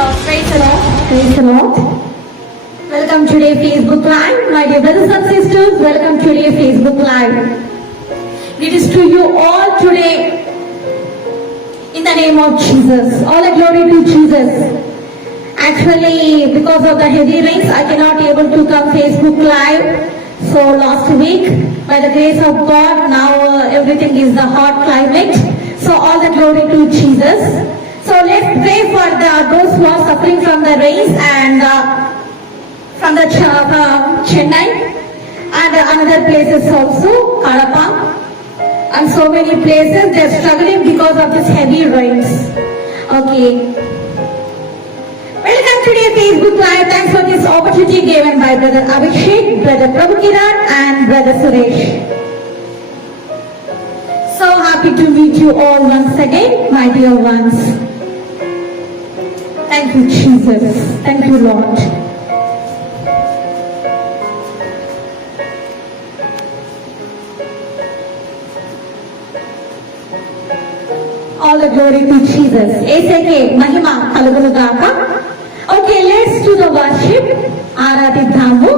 Praise the Lord. Welcome today Facebook Live. My dear brothers and sisters, welcome today Facebook Live. It is to you all today in the name of Jesus. All the glory to Jesus. Actually, because of the heavy rains, I cannot able to come Facebook Live. So last week, by the grace of God, now everything is the hot climate. So all the glory to Jesus. So let's pray for those who are suffering from the rains and from the Chennai and another places also, Kadapa, and so many places they are struggling because of this heavy rains. Okay. Welcome today Facebook Live. Thanks for this opportunity given by Brother Abhishek, Brother Prabhukiran and Brother Suresh. So happy to meet you all once again, my dear ones. Thank you, Jesus. Thank you, Lord. All the glory to Jesus. Eseke Mahima Kalugunu Gaka. Okay, let's do the worship. Aradidhamu.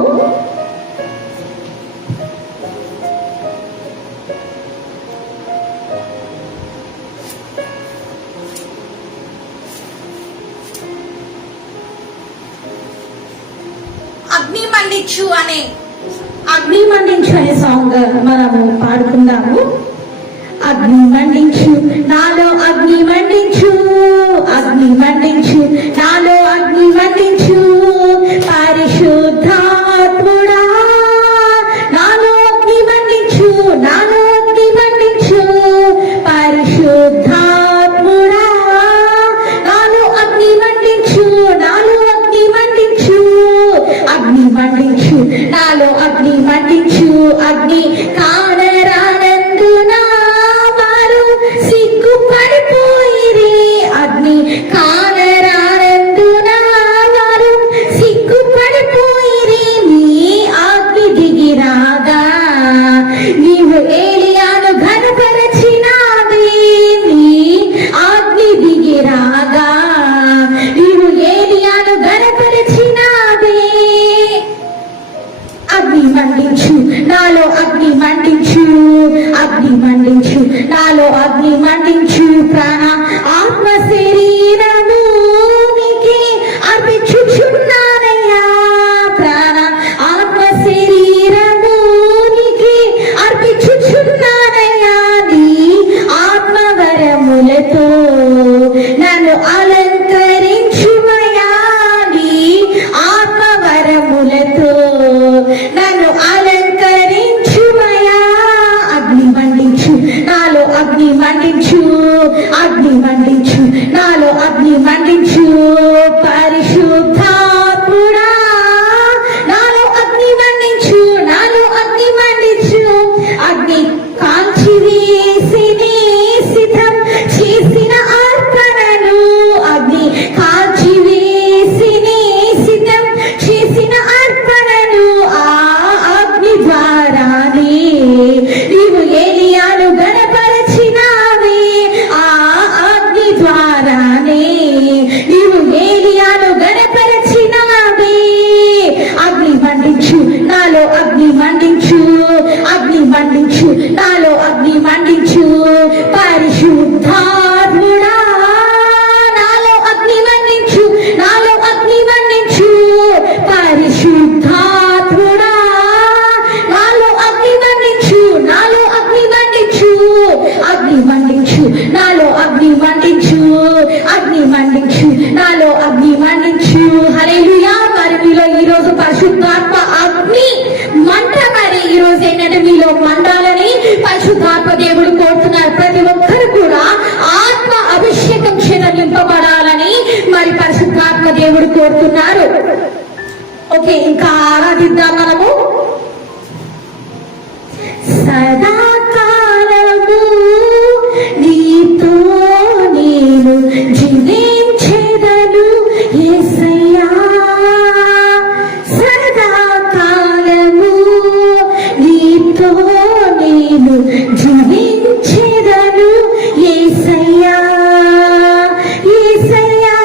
అగ్ని మండించు అనే song మనము పాడుకుందాము. అగ్ని మండించు నాలో, అగ్ని మండించు, అగ్ని మండించు నాలో, అగ్ని మండించు పరిశుద్ధాత్ముడా, నాలో అగ్ని మండించు, నాలో అగ్ని మండించు పరిశుద్ధాత్ముడా, నాలో అగ్ని మండించు, నాలో అగ్ని మండించు, అగ్ని మండించు నాలో, అగ్ని మండించు. అగ్ని కానరానందున వారు సిగ్గుపడిపోయిరి, అగ్ని కానరానందున వారు సిగ్గుపడిపోయిరి. నీ అగ్ని దిగిరాగా నీవు ఏలియాను ఘనపరచినావే, నీ అగ్ని దిగిరాగా నీవు ఏలియాను ఘనపరచినావే. అగ్ని మండించు నాలో, అగ్ని మండించు, అగ్ని మండించు నాలో, అగ్ని మండించు. ప్రాణ ఆత్మ శరీరము నీకే అర్పించుచున్నానయ్యా, ప్రాణ ఆత్మ శరీరము నీకే అర్పించుచున్నానయ్యా. నీ ఆత్మవరములతో నన్ను అలంకరించుమయా, నీ ఆత్మవరములతో నన్ను అలంకరించుమయా. అగ్ని మండించు నాలో, అగ్ని మండించు, అగ్ని మండించు నాలో, అగ్ని మండించు పరిశుద్ధాత్ముడా, నాలో అగ్ని మండించు, నాలో అగ్ని మండించు. అగ్ని కాల్చి వేసి సిద్ధం చేసిన అర్పణను, అగ్ని కాల్చి వేసి సిద్ధం చేసిన అర్పణను, ఆ అగ్ని ద్వారానే నీవు ఏలియాను గణపరచినావే, ఆ అగ్ని ద్వారానే నీవు ఏలియాను గణపరచినావే. అగ్ని మండించు నాలో, అగ్ని మండించు, అగ్ని మండించు నాలో, అగ్ని మండించు పరిశుద్ధాత్ముడా, నాలో అగ్ని మండించు, నాలో అగ్ని మండించు పరిశుద్ధాత్ముడా, నాలో అగ్ని మండించు, నాలో అగ్ని మండించు. అగ్ని మండించు నాలో, అగ్ని మండించు, అగ్ని మండించు నాలో, అగ్ని మండించు. హల్లెలూయా. మరి మీలో ఈరోజు పరిశుద్ధాత్మ అగ్ని మంట, మరి ఈరోజు ఏంటంటే మీలో మండాలని పరిశుద్ధాత్మ దేవుడు కోరుతున్నారు. ప్రతి ఒక్కరు కూడా ఆత్మ అభిషేకం చేత నింపబడాలని మరి పరిశుద్ధాత్మ దేవుడు కోరుతున్నారు. ఓకే, ఇంకా ఆరాధిద్దాం మనము. సదాకాలము నీతో నేను జీవించెదను యేసయ్యా, సదాకాలము నీతో నేను జీవించెదను యేసయ్యా, యేసయ్యా.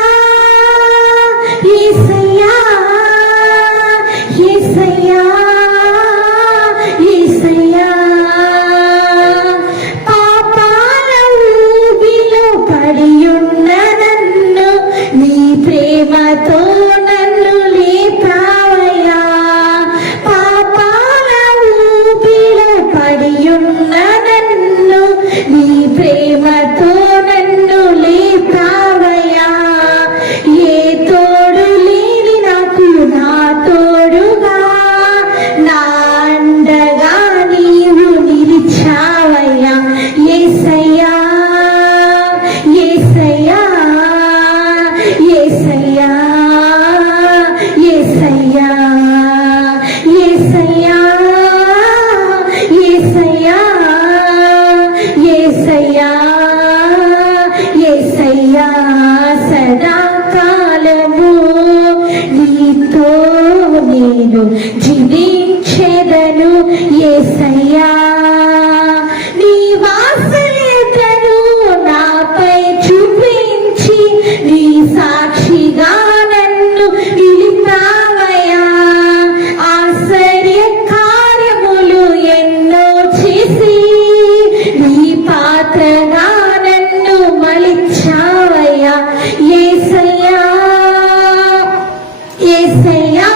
యేసయ్యా యేసయ్యా యేసయ్యా యేసయ్యా యేసయ్యా యేసయ్యా సదాకాలము నీతో నేను జీవించెదను యేసయ్యా నీ వాత్సల్యతను నాపై చూపించి నీ సాక్షిగా నన్ను నిలిపావయ్యా ఆశ్చర్య కార్యములు ఎన్నో చేసి నీ పాత్రగా నన్ను మలిచావయ్యా యేసయ్యా యేసయ్యా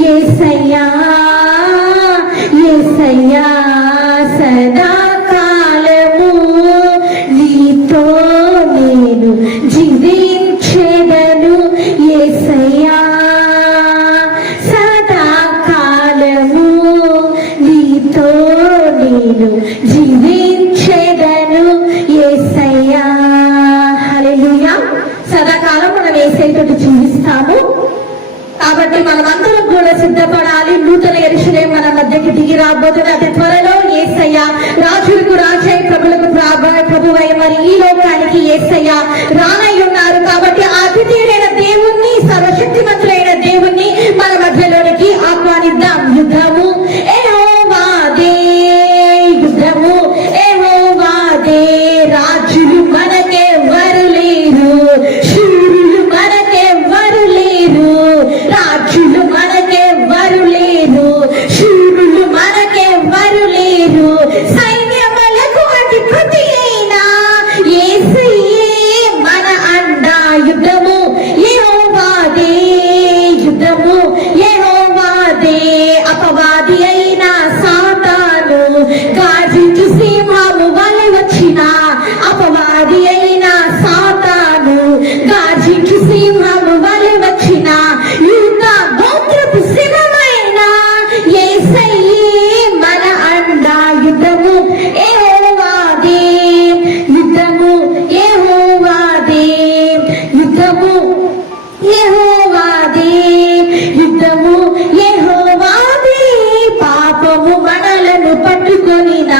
యేసయ్యా యేసయ్యా సదాకాలము నీతో నేను జీవించెదను యేసయ్యా సదాకాలము నీతో నేను జీవించెదను యేసయ్యా హల్లెలూయా సదాకాలం మనం యేసయ్యతో జీవిస్తాము కాబట్టి మనమందరం కూడా సిద్ధపడాలి నూతన యెరూషలేము మన మధ్యకి దిగి రాబోతున్న అతి త్వరలో యేసయ్య రాజులకు రాజై ప్రభులకు ప్రభువై మరి ఈ లోకానికి యేసయ్య రానయ్యున్నారు కాబట్టి అతిథియుడైన దేవుణ్ణి సర్వశక్తిమంతులైన దేవుణ్ణి మన మధ్యలోనికి ఆహ్వానిద్దాం యుద్ధము యెహోవాదే యుద్ధము యెహోవాదే రాజులు మనకెవ్వరు లేరు శూరులు మనకెవ్వరు లేరు రాజులు మనకెవ్వరు లేరు శూరులు మనకెవ్వరు లేరు సైన్యములకు అధిపతి అయిన యేసయ్యే మన అండ యుద్ధము యెహోవాదే యుద్ధము యెహోవాదే అపవాది అయిన సాతాను గాజించు సింహము వలె వచ్చిన అపవాది అయిన సాతాను గాజించు సింహము వలె వచ్చిన యూదా గోత్రపు సింహమైన యేసయ్యే మన అండ యుద్ధము యెహోవాదే యుద్ధము యెహోవాదే యుద్ధము యెహోవాదే యుద్ధము యెహోవాదే పాపము మనలను పట్టుకొనిన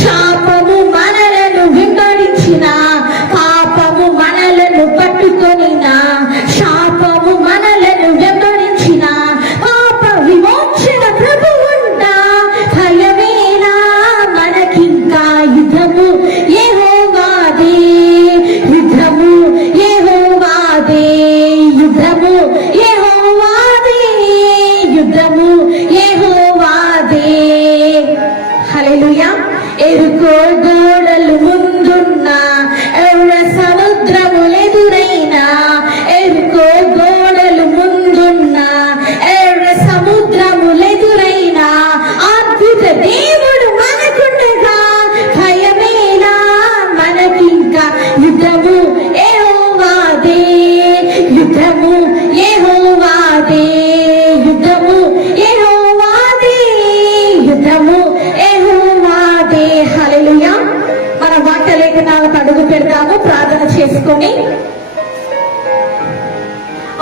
శాపము మనలను వెంబడించిన పాపము మనలను పట్టుకొనిన శాపము మనలను వెంబడించిన పాప విమోచన ప్రభువుండ భయమేనా మనకింకా యుద్ధము యెహోవాదే యుద్ధము యెహోవాదే యుద్ధము యెహోవాదే యుద్ధము యెహోవాదే హల్లెలూయా ఎరుకో గోడలు ముందున్న ఎర్ర సముద్రములెదురైన ఎరుకో గోడలు ముందున్న ఎర్ర సముద్రములెదురైన అద్భుత దేవుడు మనకుండగా భయమేలా మనకింకా యుద్ధము యెహోవాదే యుద్ధము యెహోవాదే యుద్ధము యెహోవాదే యుద్ధము యెహోవాదే హల్లెలూయా మన వాక్య లేఖనాలకు అడుగు పెడతాము ప్రార్థన చేసుకొని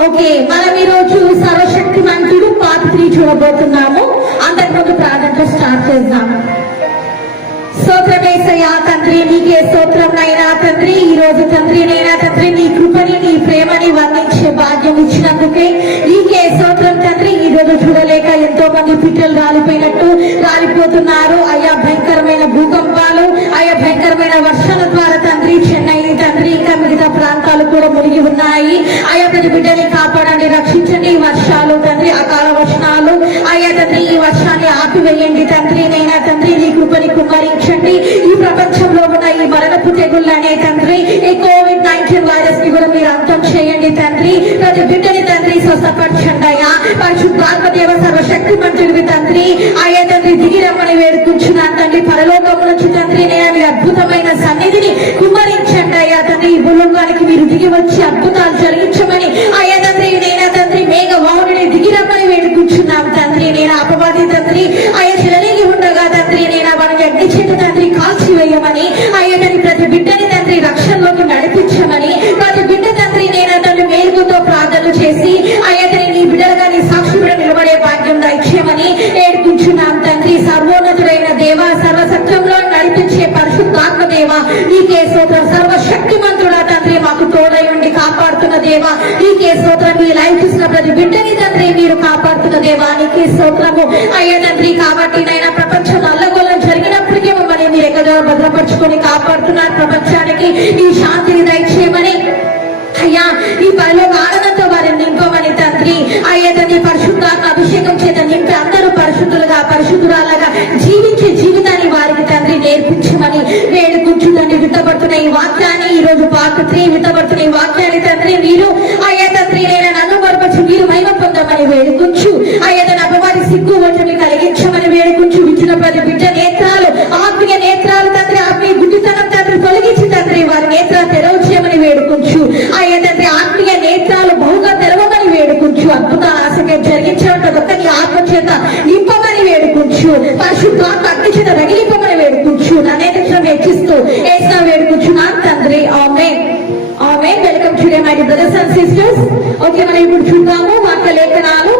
ఓకే మనం ఈరోజు సర్వశక్తిమంతుడు పార్ట్ 3 చూడబోతున్నాము అంతకుముందు ప్రార్థనతో స్టార్ట్ చేద్దాం స్తోత్రమేసయ్యా తండ్రి నీకే స్తోత్రం నైనా తండ్రి ఈ రోజు తండ్రి నైనా తండ్రి నీ కృపని నీ ప్రేమని వర్ణించే భాగ్యం ఇచ్చినందుకే నీకే స్తోత్రం తండ్రి ఈ రోజు చూడలేక ఎంతో మంది పిట్టలు రాలిపోయినట్టు రాలిపోతున్నారు అయ్యా భయంకరమైన భూకంపాలు అయ్యా భయంకరమైన వర్షాల ద్వారా తండ్రి చెన్నై తండ్రి ఇంకా మిగతా ప్రాంతాలు కూడా మునిగి ఉన్నాయి అయ్యా ప్రతి బిడ్డని కాపాడండి రక్షించండి వర్షాలు తండ్రి అకాల వర్షాలు అయ్యా తండ్రి ఈ వర్షాన్ని ఆపివేయండి తండ్రి నైనా తండ్రి నీ కృపని కుమ్మరించండి ఈ ప్రపంచంలో ఉన్న ఈ మరణపు తెగుళ్ళనే తండ్రి ఈ COVID-19 వైరస్ ని కూడా మీరు అంతం చేయండి తండ్రి ప్రతి బిడ్డని తండ్రి స్వస్థపరచండి అయ్యా పరిశుద్ధాత్మ దేవ సర్వశక్తి మంత్రుడివి తండ్రి అయ్యా తండ్రి దిగి రమ్మని వేడుకుంటున్నాను తండ్రి పరలోకము నుంచి తండ్రి నేను మీ అద్భుతమైన సన్నిధిని కుమ్మరించండి అయ్యా తండ్రి ఈ భూలోకానికి మీరు దిగి వచ్చి అద్భుతాలు జరిగించమని అయ్యా తండ్రి నేనా తండ్రి మేఘ వాహనుని దిగి రమ్మని వేడుకుంటున్నాం తండ్రి నేను అపవాది తండ్రి అయ్యా శిలలిగి ఉండగా తండ్రి నేను వారిని అగ్ని చేత తండ్రి కాల్చివేయమని అయ్యా తండ్రి ప్రతి బిడ్డని తండ్రి రక్షణలోకి నడిపించమని ప్రతి బిడ్డ తండ్రి తోడై ఉండి కాపాడుతున్న దేవా నీకే స్తోత్రం. ఈ లైవ్ చూసిన ప్రతి బిడ్డని తండ్రి మీరు కాపాడుతున్న దేవా నీకే స్తోత్రము అయ్యా తండ్రి. కాబట్టి నైనా ప్రపంచంలో అల్లగోళం జరిగినప్పటికీ మమ్మల్ని మీరు ఎక్కడ భద్రపరుచుకొని కాపాడుతున్నారు. ప్రపంచానికి ఈ శాంతిని దయచేయమని అయ్యా ఈ పనిలోక ఆనందంతో వారిని నింపమని తండ్రి. అయ్యా తండ్రి పరిశుద్ధాత్మ అభిషేకం చేత నింపి అందరూ పరిశుద్ధులుగా పరిశుద్ధురాలుగా జీవించే జీవితాన్ని వారికి తండ్రి నేర్పించమని వేడుకుంటూ తండ్రి. విత్తబడుతున్న ఈ వాక్యాన్ని ఈ రోజు పార్ట్ 3 విత్తబడుతున్న ఈ వాక్యాన్ని తండ్రి మీరు అయ్యా తండ్రి నేను నన్ను మరపచ్చు మీరు మహిమ పొందమని వేడుకుంటూ అయ్యా తన అపవాది సిగ్గు ఒట్టుని కలిగించమని వేడుకుంటూ ఇచ్చిన ప్రతి బిడ్డ నేత్రాలు ఆత్మీయ నేత్రాలు తండ్రి ఆత్మీయ గుడ్డితనం తండ్రి తొలగించి తండ్రి వారి నేత్రాలు తెరవ చేయమని వేడుకుంటూ అయ్యా తండ్రి ఆత్మీయ నేత్రాలు బహుగా తెరవమని వేడుకుంటూ అద్భుత ఆశగా జరిగించడం ఒక్కని ఆత్మ చేత నింపమని వేడుకుంటూ పరిశుద్ధాత్మ అగ్ని చేత రగిలిపమని వేడుకుంటూ నా నేత్రం హెచ్చిస్తూ ఏసునా వేడుకుంటున్నాను తండ్రి. Amen amen. Welcome to my brothers and sisters. Okay మనం ఇప్పుడు చూద్దాము వాక్య లేఖనాలు.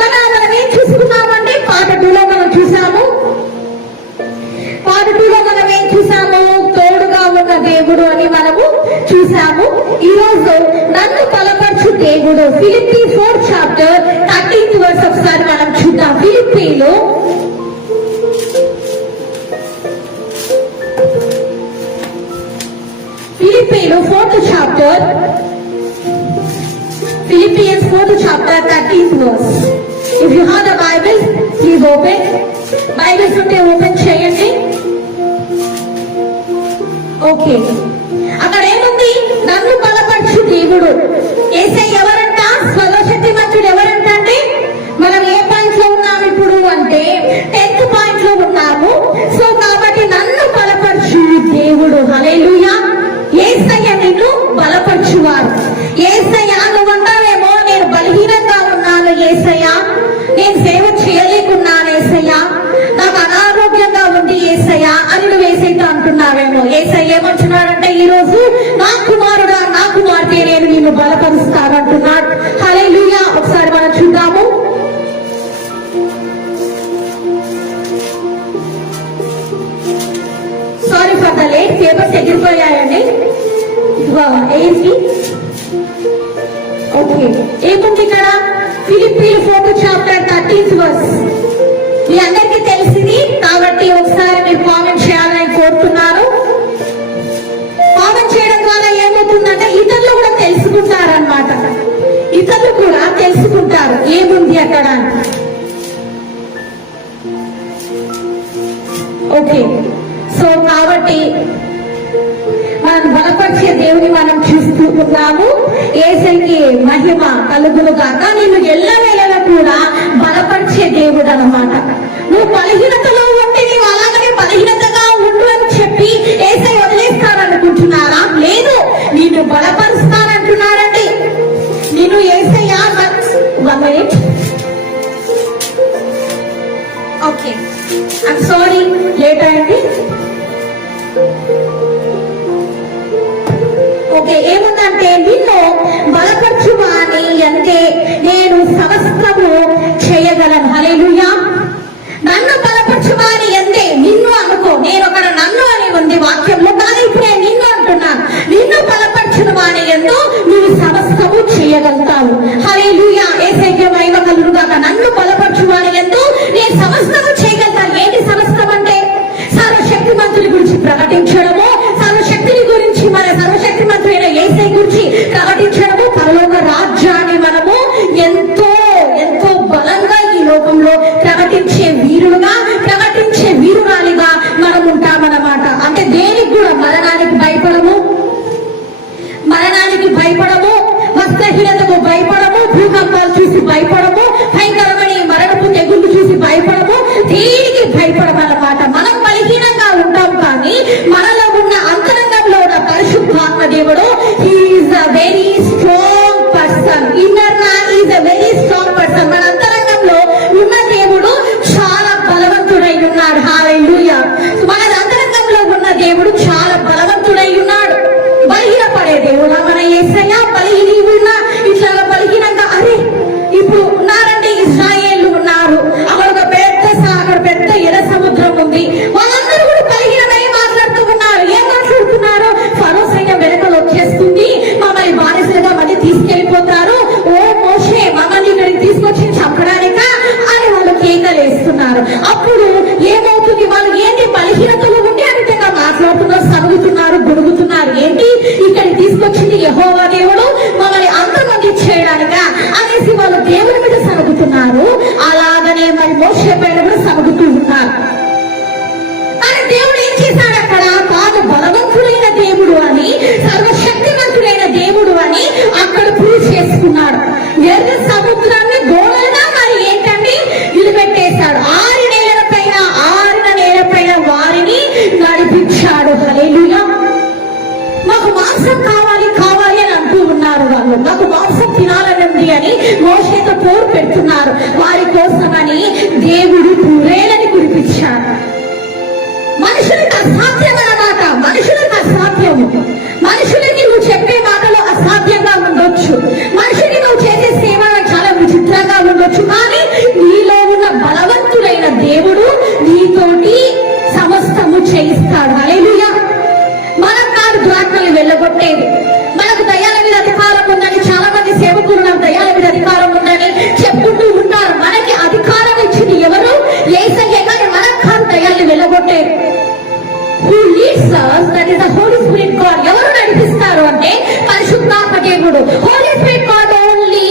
మనం ఏం చూసుకున్నామండి పార్ట్ 2లో మనం చూసాము. పార్ట్ 2లో మనం ఏం చూసాము తోడుగా ఉన్న దేవుడు అని మనము చూసాము. ఈ రోజు నన్ను బలపరచు దేవుడు ఫిలిప్పీ 4 చాప్టర్ 13th వర్స్ ఒకసారి మనం చూద్దాం. ఫిలిప్పీలో 4th chapter, Philippians 4th chapter 13th verse. If you have the Bible, please open. Bibles ఉంటే ఓపెన్ చేయండి. ఓకే అక్కడ ఏముంది? నన్ను బలపరచు దేవుడు. యేసయ్య ఎవరంట? సర్వశక్తిమంతుడు ఎవరంట అంటే మనం ఏ పాయింట్ లో ఉన్నాము ఇప్పుడు అంటే 10th పాయింట్ లో ఉన్నాము. సో కాబట్టి నన్ను బలపరచు దేవుడు. హల్లెలూయా. యేసయ్య నిన్ను బలపరచువారు. యేసయ్య నువ్వు అంటావేమో నేను బలహీనంగా ఉన్నాను యేసయ్య, నేను సేవ చేయలేకున్నాను యేసయ్య, నాకు అనారోగ్యంగా ఉంది యేసయ్య అని నువ్వు యేసయ్యతో అంటున్నావేమో. యేసయ్య ఏమంటున్నాడంటే ఈ రోజు నా కుమారుడా నా కుమార్తె నేను నిన్ను బలపరుస్తాను అంటున్నాడు. హల్లెలూయా. ఒకసారి మనం చూద్దాము. Sorry for the late, papers ఎగిరిపోయాయండి. ఏంటి ఓకే ఏముంది ఇక్కడ? Philippi 4th chapter 13th verse. మీ అందరికీ తెలిసింది కాబట్టి ఒకసారి మీరు కామెంట్ చేయాలని కోరుతున్నాను. కామెంట్ చేయడం ద్వారా ఏమవుతుందంటే ఇతరులు కూడా తెలుసుకుంటారన్నమాట. ఇతరులు కూడా తెలుసుకుంటారు ఏముంది అక్కడ. ఓకే సో కాబట్టి మనం బలపరిచే దేవుని మనం చూస్తూ ఉన్నాము. యేసయ్యకి మహిమ కలుగును గాక. నిన్ను ఎల్లవేళలా కూడా బలపరిచే దేవుడు అన్నమాట. నువ్వు బలహీనతలో ఉంటే నీవు అలాగనే బలహీనతగా ఉండు అని చెప్పి యేసయ్య వదిలేస్తారనుకుంటున్నారా? లేదు, నిన్ను బలపరుస్తానంటున్నారండి. నిన్ను యేసయ్య ఓకే ఐమ్ సారీ లేట్ అయింది. ఓకే ఏముందంటే నిన్ను బలపరచువాని అంటే నేను సమస్తము చేయగలను. హల్లెలూయా. నన్ను బలపరచువాని అంటే నిన్ను అనుకో. నేను ఒక నన్ను అని ఉంది వాక్యంలో, కానీ ఇప్పుడు నేను నిన్ను అంటున్నాను. నిన్ను బలపరచిన వాని ఎందు నువ్వు సమస్తము చేయగలుగుతావు. హల్లెలూయా. యేసయ్యకి మహిమ కలుగును గాక. నన్ను బలపరచువాని ఎందు నేను సమస్తము చేయగలుగుతాను. ఏంటి సమస్తం అంటే? సర్వశక్తిమంతుని గురించి ప్రకటించడము, సర్వశక్తిని గురించి మన సర్వశక్తిమంతుడైన యేసయ్య గురించి ప్రకటించడము, పరలోక రాజ్యాన్ని మనము ఎంతో ఎంతో బలంగా ఈ లోకంలో ప్రకటించే వీరులుగా ప్రకటించే వీరురాలిగా మనం ఉంటామన్నమాట. అంటే దేనికి కూడా మరణానికి భయపడము, వస్త్రహీనతకు భయపడము, భూకంపాలు చూసి భయపడము, భయంకరమైన మరణపు తెగుళ్ళు చూసి భయపడము, దేనికి భయపడమన్నమాట. మనం బలహీనంగా ఉంటాం కానీ మనలో ఉన్న అంతరంగంలో ఉన్న పరిశుద్ధాత్మ దేవుడు is a very strong person. Inner man is a very strong person. మన అంతరంగంలో ఉన్న దేవుడు చాలా బలవంతుడై ఉన్నాడు. హల్లెలూయా. మన అంతరంగంలో ఉన్న దేవుడు చాలా బలవంతుడై ఉన్నాడు. బలహీనపడే దేవుడు మన యేసయ్య. బలహీనంగా ఇట్లా బలహీనంగా అరే ఇప్పుడు దేవుడు మమ్మల్ని అంతమంది చేయడానికా అనేసి వాళ్ళు దేవుడి మీద సనుగుతున్నారు. అలాగనే మరి మోషే పైన కూడా సనుగుతూ ఉన్నారు. కానీ దేవుడు ఏం చేశాడు అక్కడ? తాను బలవంతుడైన దేవుడు అని, సర్వశక్తివంతుడైన దేవుడు అని అక్కడ ప్రూవ్ చేసుకున్నాడు. ఎర్ర సముద్రాన్ని గోడలుగా మరి ఏంటండి నిలబెట్టేశాడు. ఆరిన నేల పైన వారిని నడిపించాడు. హల్లెలూయా. మాకు మాంసం కావాలి కావాలి అని అంటూ ఉన్నారు వాళ్ళు. మాకు మాంసం తినాలని ఉంది అని మోషేతో పోరు పెడుతున్నారు. వారి కోసమని దేవుడు పూరేలని కురిపించాడు. మనుషులకు అసాధ్యం అన్నమాట. మనుషులకు అసాధ్యము. మనుషులకి నువ్వు చెప్పే మాటలు అసాధ్యంగా ఉండొచ్చు. మనుషులకి నువ్వు చేసే సేవ చాలా విచిత్రంగా ఉండొచ్చు. కానీ నీలో ఉన్న బలవంతుడైన దేవుడు నీతోటి సమస్తము చేయిస్తాడు. హల్లెలూయా. మనం కాదు దురాత్మలు వెళ్ళగొట్టేది. మనకు దయ్యాల మీద అధికారం ఉందని చాలా మంది సేవకులు నాకు దయ్యాల మీద అధికారం ఉందని చెప్పుకుంటూ ఉంటారు. మనకి అధికారం ఇచ్చింది ఎవరు? యేసయ్య. కానీ మనకు కాదు దయ్యాన్ని వెళ్ళగొట్టేది. Who leads us, that is the Holy Spirit God. ఎవరు నడిపిస్తారు అంటే పరిశుద్ధాత్మ దేవుడు. Holy Spirit God only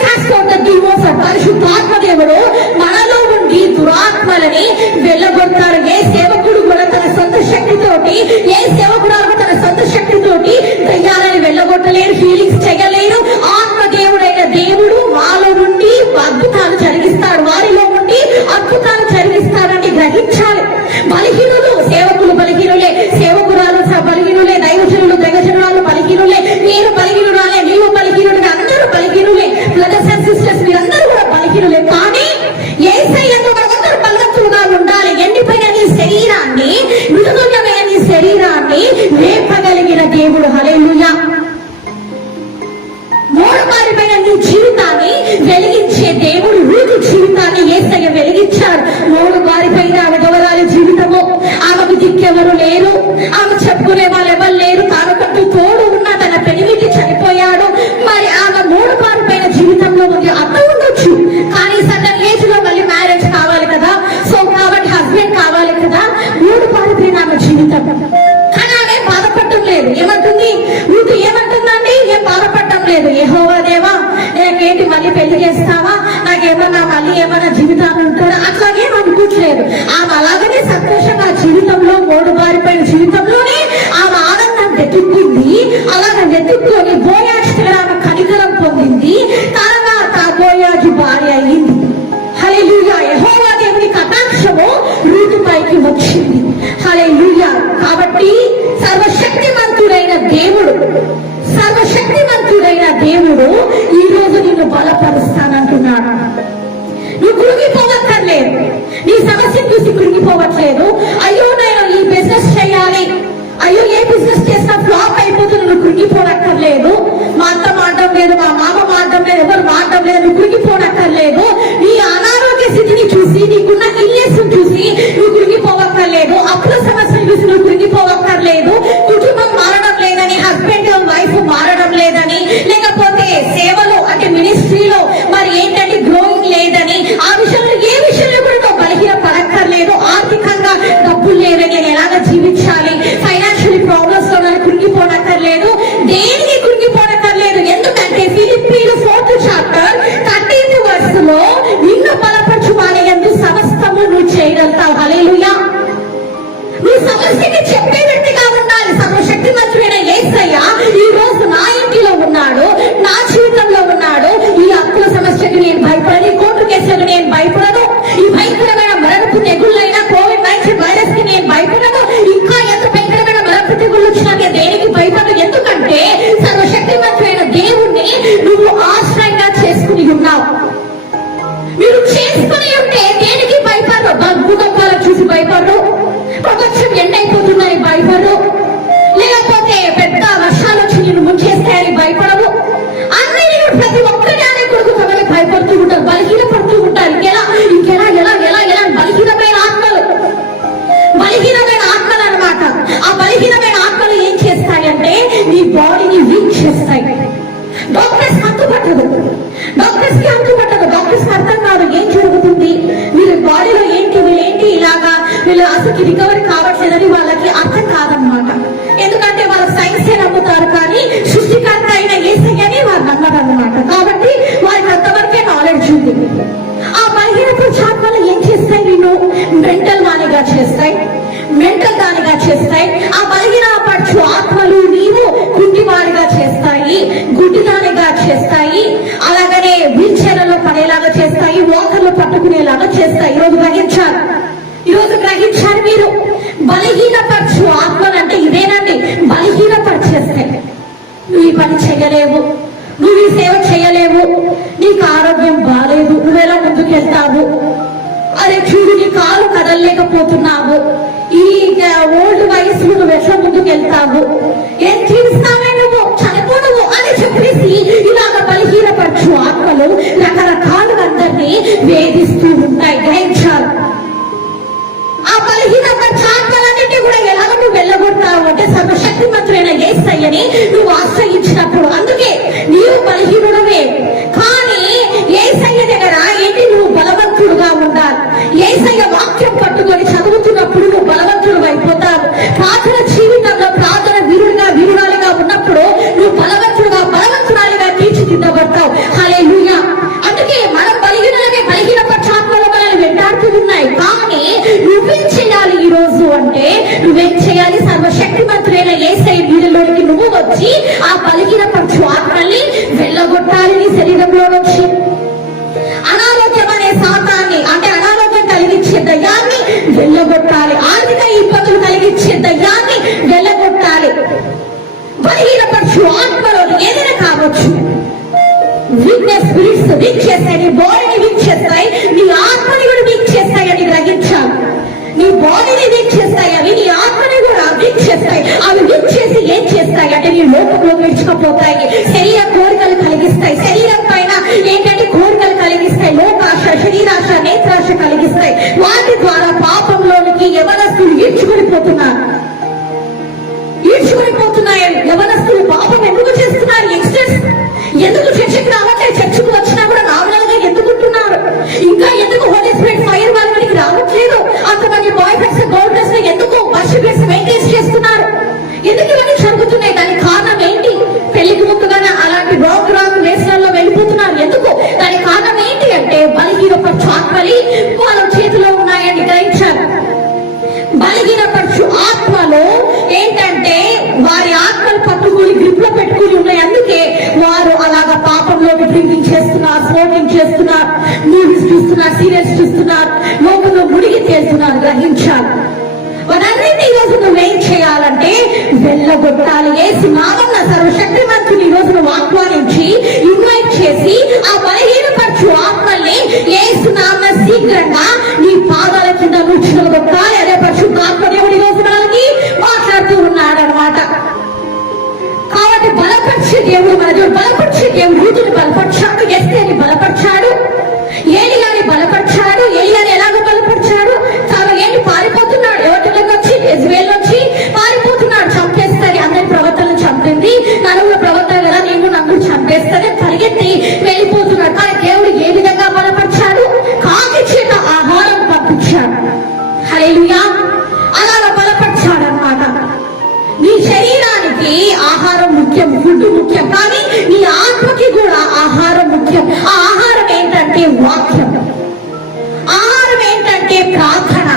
cast out the demons. పరిశుద్ధాత్మ దేవుడు మనలో ఉండి దురాత్మలని వెళ్ళగొడతారు. ఏ సేవకుడు కూడా తన సొంత శక్తితోటి, ఏ సేవకుడు తన సొంత శక్తితోటి దయ్యాలని వెళ్ళగొట్టలేరు, హీలింగ్స్ చేయలేరు. ఆత్మ దేవుడైన దేవుడు మాలో ఉండి అద్భుతాలు జరిగిస్తాడు. వారిలో ఉండి అద్భుతాలు జరిగిస్తాడని గ్రహించాలి. బలహీనులు సేవకులు బలహీనులే, సేవకురాలు బలహీనులే, దైవజనులు దైవజనురాలు బలహీనులే, నేను బలహీనురాలే, నీవు బలహీనుడిగా, అందరూ బలహీనులే. బ్రదర్స్ అండ్ సిస్టర్స్ మీరందరూ కూడా బలహీనులే. కానీ యేసయ్యతో మనమందరూ బలవంతులుగా ఉండాలి. ఎండిపోయిన నీ శరీరాన్ని, మృదుమైన నీ శరీరాన్ని లేపగలిగిన దేవుడు. హల్లెలూయా. మోడమారిపోయిన నీ జీవితాన్ని వెలిగించే దేవుడు. రూతు జీవితాన్ని యేసయ్య వెలిగించాడు. మోడమారిపోయిన విధవరాలి జీవితము, ఆమెకు దిక్కెవరు లేరు, ఆమె చెప్పుకునే వాళ్ళు ఎవరు లేరు, తానుకంటూ తోడు ఉన్న తన పెనిమిటి చనిపోయాడు. మరి ఆమె మోడమారిపోయిన జీవితంలో ఉంది. అత్త ఉండొచ్చు, కానీ సడన్ ఏజ్ లో మళ్ళీ మ్యారేజ్ కావాలి కదా, సో కాబట్టి హస్బెండ్ కావాలి కదా. మోడమారిపోయిన ఆమె జీవితం. కానీ ఆమె బాధపడటం లేదు. ఏమంటుంది రూతు? ఏమంటుందండి? ఏం బాధపడటం లేదు. యెహోవా దేవా, నాకేంటి మళ్ళీ పెళ్లి చేస్తావా, నాకేమన్నా మళ్ళీ ఏమన్నా జీవితాన్ని ఉంటారా, అట్లాగేం అనుకోవట్లేదు. ఆమె అలాగనే సంతోషంగా జీవితంలో మోడుబారిపోయిన జీవితంలోనే ఆమె ఆనందం వెతుక్కుంది. అలాగ వెతుక్కొని బోయాజు దగ్గర ఆమె కనికరం పొందింది. తర్వాత బోయాజు భార్య అయింది. హల్లెలూయా. యెహోవా దేవుని కటాక్షము రూతు పైకి వచ్చింది. హల్లెలూయా. కాబట్టి సర్వశక్తిమంతుడైన దేవుడు, సర్వశక్తిమంతుడైన దేవుడు ఈ రోజు నిన్ను బలపరుస్తానంటున్నాడు. నువ్వు కృంగిపోవట్లేదు. నీ సమస్యను చూసి కృంగిపోవట్లేదు. అయ్యో నేను ఈ బిజినెస్ చేయాలి, అయ్యో ఏ బిజినెస్ చేసినా ఫ్లాప్ అయిపోతుంది, నువ్వు కృంగిపోనక్కర్లేదు. మా అత్త మాటం లేదు, మా మామ మాటం లేదు, ఎవరు మాటం లేదు, నువ్వు కృంగిపోనక్కర్లేదు. నీ అనారోగ్య స్థితిని చూసి, నీకున్న ఇల్నెస్ చూసి నువ్వు కృంగిపోవక్కర్లేదు. అప్పుల సమస్యను చూసి నువ్వు కృంగిపోవక్కర్లేదు. కుటుంబం మారడం లేదని, హస్బెండ్ వైఫ్ మారడం లేదని, లేకపోతే సేవలో అంటే మినిస్ట్రీలో మరి ఏంటంటే గ్రోయింగ్ లేదని, ఆ విషయంలో ఏ విషయంలో కూడా నువ్వు బలహీన పడక్కర్లేదు. ఆర్థికంగా డబ్బులు లేవని, నేను ఎలాగ జీవించాలి, ఫైనాన్షియల్ ప్రాబ్లమ్స్ లో నన్ను కృంగిపోనక్కర్లేదు. దేనికి కృంగిపోనక్కర్లేదు. ఎందుకంటే ఫిలిప్పీలు 4th chapter 13th verse లో నిన్ను బలపరచు వాని యందు సమస్తము నువ్వు చేయగలుగుతావు. హల్లెలూయా. నువ్వు సమస్యకి చెప్పే వ్యక్తిగా ఉండాలి. సర్వశక్తిమంతుడైన యేసయ్య ఈ రోజు నా ఇంటిలో ఉన్నాడు, నా జీవితంలో ఉన్నాడు. ఈ అప్పుల సమస్యకి నేను భయపడను, కోర్టు కేసులకు నేను భయపడను, ఈ భయంకరమైన మరణపు తెగుళ్ళైనా COVID-19 వైరస్ కి నేను భయపడను, ఇంకా ఎంత భయంకరమైన మరణపు తెగుళ్ళు వచ్చినా నేను దేనికి భయపడను. ఎందుకంటే సర్వశక్తిమంతుడైన దేవుణ్ణి నువ్వు ఆశ్రయంగా చేసుకుని ఉన్నావు. మీరు చేసుకుని ఉంటే దేనికి భయపడరు. భూకంపాలను చూసి భయపడరు, ప్రపంచం ఎండైపోతుందని భయపడరు, లేకపోతే పెద్ద వర్షాలు వచ్చి నిన్ను ముంచేస్తాయని భయపడవు. అన్ని ప్రతి ఒక్కరి అనే కొడుకు తమని భయపడుతూ ఉంటారు, బలహీనపడుతూ ఉంటారు. ఇంకెలా ఇంకెలా ఎలా ఎలా ఎలా బలహీనమైన ఆత్మలు, బలహీనమైన ఆత్మలు అన్నమాట. ఆ బలహీనమైన ఆత్మలు ఏం చేస్తాయంటే నీ బాడీని వీక్ చేస్తాయి. డాక్టర్స్ అంతుపట్టదు, డాక్టర్స్ కి అంతుపట్టదు, డాక్టర్స్ కి అర్థం కాదు ఏం జరుగుతుంది, వీళ్ళ బాడీలో ఏంటి, వీళ్ళేంటి ఇలాగా, వీళ్ళు అసలు రికవరీ కావట్లేదని వాళ్ళకి అర్థం కాదనమాట. ఎందుకంటే వాళ్ళ సైన్స్ నమ్ముతారు కానీ సృష్టిక చేస్తాయి. ఆ బలహీనపరచు ఆత్మలు నీవు కుంటివాడిగా చేస్తాయి, గుడ్డిదానిగా చేస్తాయి, అలాగనే వీల్ చైర్లలో పడేలాగా చేస్తాయి, వాకర్లు పట్టుకునేలాగా చేస్తాయి. ఈరోజు గ్రహించారు మీరు. బలహీనపరచు ఆత్మలు అంటే ఇదేనండి. బలహీనపరిచేస్తే నువ్వు ఈ పని చేయలేవు, నువ్వు ఈ సేవ చేయలేవు, నీకు ఆరోగ్యం బాగాలేదు, నువ్వెలా ముందుకెళ్తావు, అరే చూడు నీ కాలు కదలలేకపోతున్నావు, ఈ ఓల్డ్ వయసులో నువ్వు ఎట్లా ముందుకెళ్తావు, ఏం తీరుస్తావే నువ్వు, చనిపోనువు అని చెప్పేసి ఇలాగ బలహీనపరచు ఆత్మలు రకరకాలుగా అందరినీ వేధిస్తూ ఉంటాయి. గ్రహించాలి. ఆ బలహీనపరచు ఆత్మలన్నింటినీ కూడా ఎలాగ నువ్వు వెళ్ళగొడతావు అంటే సర్వశక్తిమంతుడైన యేసయ్యని నువ్వు ఆశ్రయించినప్పుడు. అందుకే నీవు బలహీనుడవే, కానీ యేసయ్య దగ్గర ఏంటి, నువ్వు బలవంతుడుగా ఉండాలి. యేసయ్య వాక్యం పట్టుకొని చదువుతున్నప్పుడు నువ్వు బలవంతుడు అయిపోతావు. ప్రార్థన జీవితంలో ప్రార్థన వీరురాలిగా ఉన్నప్పుడు నువ్వు బలవంతురాలిగా తీర్చిదిద్దబడతావు. హల్లెలూయా. అందుకే మనం బలహీనపరచు ఆత్మలు మనల్ని వెంటాడుతూ ఉన్నాయి. కానీ నువ్వేం చేయాలి ఈ రోజు అంటే, నువ్వేం చేయాలి, సర్వశక్తిమంతుడైన యేసయ్య వీరిలోనికి నువ్వు వచ్చి ఆ బలహీనపరచు ఆత్మల్ని వెళ్ళగొట్టాలి. నీ శరీరంలో నుంచి అనారోగ్యం అనే శాతాన్ని, అంటే అనారోగ్యం కలిగించే దయ్యాన్ని వెళ్ళగొట్టాలి. ఆర్థిక ఇబ్బందులు కలిగించే దయ్యాన్ని వెళ్ళగొట్టాలి. బలహీనపరచు ఆత్మలో ఏదైనా కావచ్చు. వీక్నెస్ స్పిరిట్స్ వీక్ చేస్తాయి, నీ బాడీని వీక్ చేస్తాయి, నీ ఆత్మని కూడా వీక్ చేస్తాయి అని గ్రహించాలి. నీ బాడీని వీక్ చేస్తాయి అవి, నీ ఆత్మని కూడా వీక్ చేస్తాయి. అవి వీక్ చేసి ఏం చేస్తాయి అంటే నీ లోకంలో విడిచిపోతాయి, శరీర కోరికలు కలిగిస్తాయి. శరీరం పైన ఏంటంటే కోరికలు కలిగిస్తాయి, లోకాశ, శరీరాశ, నేత్రాశ కలిగిస్తాయి. వాటి ద్వారా పాపంలోనికి యవనస్తులు ఈడ్చుకునిపోతున్నారు. యవనస్తులు పాపం ఎందుకు చేస్తున్నారు? యంగ్స్టర్స్ ఎందుకు చర్చకు రావట్లేదు? చర్చకు వచ్చినా కూడా నార్మల్ గా ఎందుకుంటున్నారు? ఇంకా ఎందుకు హోలీ స్పిరిట్ ఫైర్ వాళ్ళకి రావట్లేదు? అంతమంది బాయ్ ఫ్రెండ్స్ గర్ల్ ఫ్రెండ్స్ ఎందుకు వర్షిపర్స్ మెయింటైన్ చేస్తున్నారు? ఎందుకు ఇవన్నీ జరుగుతున్నాయి? దానికి కారణం ఏంటి? పెళ్లికి ముందుగానే అలాంటి రాంగ్ వేషాల్లో వెళ్ళిపోతున్నారు. ఎందుకు? దానికి కారణం ఏంటి అంటే బలహీనపరచు ఆత్మలు వాళ్ళ చేతిలో ఉన్నాయని గ్రహించారు. బలహీనపరచు ఆత్మలు ఏంటంటే వారి ఆత్మలు పట్టుకుని గ్రిప్ లో పెట్టుకుని ఉన్నాయి. అందుకే వారు అలాగా పాపంలో డ్రింకింగ్ చేస్తున్నారు, స్మోకింగ్ చేస్తున్నారు, మూవీస్ చూస్తున్నారు, సీరియల్స్ చూస్తున్నారు, లోకంలో మునిగి తేలుతున్నారు. గ్రహించాలి. వారన్నింటినీ ఈ రోజు నువ్వేం చేయాలంటే వెళ్ళగొట్టాలి. యేసు నామమున సర్వశక్తిమంతుని ఈ రోజు నువ్వు ఆహ్వానించి ఇన్వైట్ చేసి ఆ బలహీనపరచు ఆత్మల్ని యేసు నామమున శీఘ్రంగా నీ పాదాల కింద కూర్చోగొట్టాలి. అదే పరిశుద్ధాత్మ దేవుడు ఈ రోజు మనకి మాట్లాడుతూ ఉన్నాడు అన్నమాట. కాబట్టి బలపరిచే దేవుడు మన దేవుడు. బలపరిచే దేవుడు యూతుని బలపరిచాడు, ఎస్తేని బలపరిచాడు, ఏలియాని బలపరిచాడు. ఏలియాని ఎలాగో బలపరిచాడు? చాలా ఏళ్ళు పారిపోతున్నాడు, ఎవరిలోకి వచ్చి ఇజ్రాయేల్ వచ్చి పారిపోతున్నాడు. చంపేస్తారు, అందరి ప్రవర్తనలు చంపింది, నలుగురు ప్రవర్తన కదా నేను నన్ను చంపేస్తానే పరిగెత్తి వెళ్ళిపోతున్నాడు. కానీ దేవుడు ఏ విధంగా బలపరిచాడు? కాకి చేత ఆహారం పంపించాడు. హల్లెలూయా. అలాగా బలపరిచాడు అన్నమాట. నీ శరీరానికి ఆహారం ముఖ్యం, ఫుడ్ ముఖ్యం, కానీ నీ ఆత్మకి కూడా ఆహారం ముఖ్యం. ఆ ఆహారం ఏంటంటే వాక్యం. ఆహారం ఏంటంటే ప్రార్థన.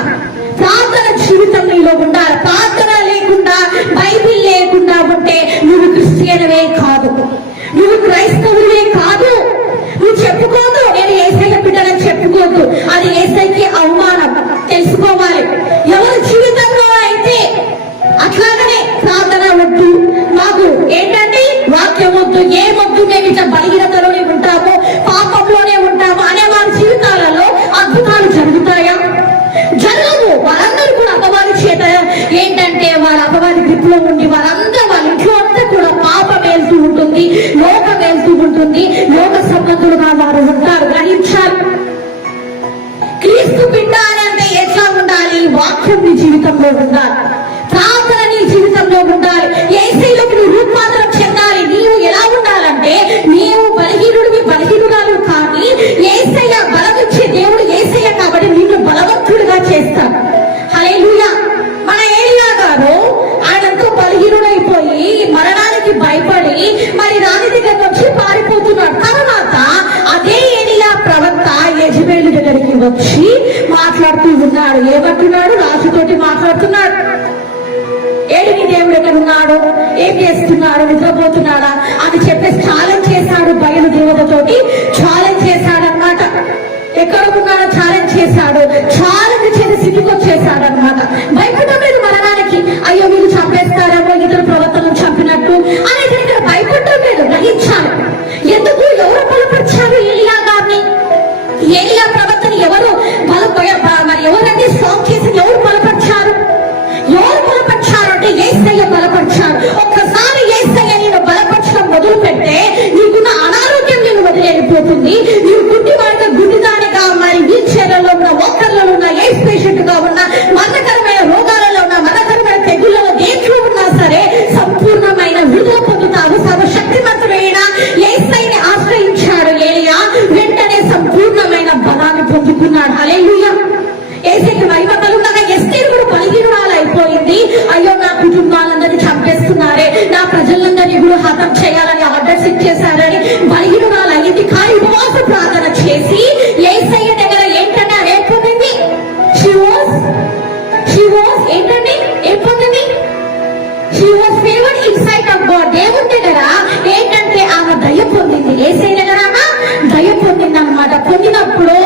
ప్రార్థన జీవితం నీలో ఉండాలి. ప్రార్థన లేకుండా, బైబిల్ లేకుండా ఉంటే నువ్వు క్రిస్టియన్వే కాదు, నువ్వు క్రైస్తవులే కాదు. నువ్వు చెప్పుకోదు నేను యేసయ్య బిడ్డలని చెప్పుకోవద్దు. అది యేసయ్యకి అవమానం. తెలుసుకోవాలి. ఎవరి జీవితంలో అయితే అట్లాగనే ప్రార్థన వద్దు, మాకు ఏంటంటే వాక్యం వద్దు, ఏమొద్దు, మేము ఇట్లా బలహీనతలోనే ఉంటాము, పాపంలోనే ఉంటాము అనే వారి జీవితాలలో అద్భుతాలు జరుగుతాయా? జరగవు. వారందరూ కూడా అపవాది చేత ఏంటంటే వారు అపవాది గ్రిప్ లో ఉండి వారందరూ వాళ్ళ ఇంట్లో అంతా కూడా పాపం వెళ్తూ ఉంటుంది, లోకం వెళ్తూ ఉంటుంది, లోక సంబంధులుగా వారు ఉంటారు. గ్రహించాలి. క్రీస్తు బిడ్డ అని అంటే ఎట్లా ఉండాలి? వాక్యం నీ జీవితంలో ఉండాలి, ప్రార్థన నీ జీవితంలో ఉండాలి, యేసయ్యలోకి నువ్వు రూపాంతరం చెందాలి. నీవు ఎలా ఉండాలంటే నీవు బలహీనురాలు కానీ యేసయ్య బలమిచ్చే దేవుడు యేసయ్య కాబట్టి నిన్ను బలవంతుడిగా చేస్తాడు. హల్లెలూయా. మన ఏలియా గారు ఆయనంతో బలహీనుడైపోయి మరణానికి భయపడి మరి రాణి దగ్గర వచ్చి పారిపోతున్నాడు. తర్వాత అదే ఏలియా ప్రవక్త యెజబెలు దగ్గరికి వచ్చి మాట్లాడుతూ ఉన్నాడు. ఏమంటున్నాడు? రాజుతోటి మాట్లాడుతున్నాడు. లేడు నీ దేవుడు ఎక్కడ ఉన్నాడు, ఏం చేస్తున్నాడు, నిద్రపోతున్నాడా అని చెప్పేసి ఛాలెంజ్ చేశాడు. బయలు దేవతతోటి ఛాలెంజ్ చేశాడు అన్నమాట. ఎక్కడ ఉన్నాడో ఛాలెంజ్ చేశాడు. ఛాలెంజ్ చేసి స్థితికి వచ్చేసాడు అనమాట. భయపడడం లేదు మరణానికి. అయ్యో వీళ్ళు చంపేస్తారేమో, ఇతర ప్రవర్తనలు చంపినట్టు అనేది ఇక్కడ భయపడడం లేదు. గ్రహించాలి. ఎందుకు, ఎవరు బలపరిచారు ఏలియా గారిని? ఏలియా ప్రవర్తన ఎవరు మరి ఎవరంటే స్ట్రాంగ్ చేసి ఎవరు బలపరిచారు? ఎవరు బలపరిచారు అంటే యేసయ్య బలపరిచారు. ఒక్కసారి యేసయ్య నేను బలపరచడం మొదలు పెడితే నీకున్న అనారోగ్యం నేను వదిలేకపోతుంది. నీవు గుడ్డివాడిగా, గుడ్డిదానిగా, మరి వీల్ చైర్లలో ఉన్న, ఒక్కర్లలో ఉన్న, ఎయిడ్స్ పేషెంట్ గా ఉన్న, మరణకరమైన రోగాలలో ఉన్న, మరణకరమైన తెగుళ్లలో దేంట్లో ఉన్నా సరే సంపూర్ణమైన విడుదల పొందుతావు. సర్వశక్తిమంతుడైన యేసయ్యని ఆశ్రయించాడు ఏలియా. వెంటనే సంపూర్ణమైన బలాన్ని పొందుకున్నాడు. హల్లెలూయా. యేసయ్యకి మహిమ కలుగునగా. ఎస్తేరు కూడా బలహీనురాలు అయిపోయింది. అయ్యో నా కుటుంబాలందరినీ చంపేస్తున్నారే, నా ప్రజలందరినీ కూడా హతం చేయాలని ఆర్డర్స్ ఇచ్చేశారని బలహీనురాలు అయ్యింది. కానీ ఉపవాస ప్రార్థన చేసి యేసయ్య దగ్గర ఏంటంటే ఏం పొందింది? ఏంటండి ఏం పొందింది? She was favoured in sight of God. దేవుని దగ్గర ఏంటంటే ఆమె దయ పొందింది. యేసయ్య దగ్గర ఆమె దయ పొందింది అన్నమాట. పొందినప్పుడు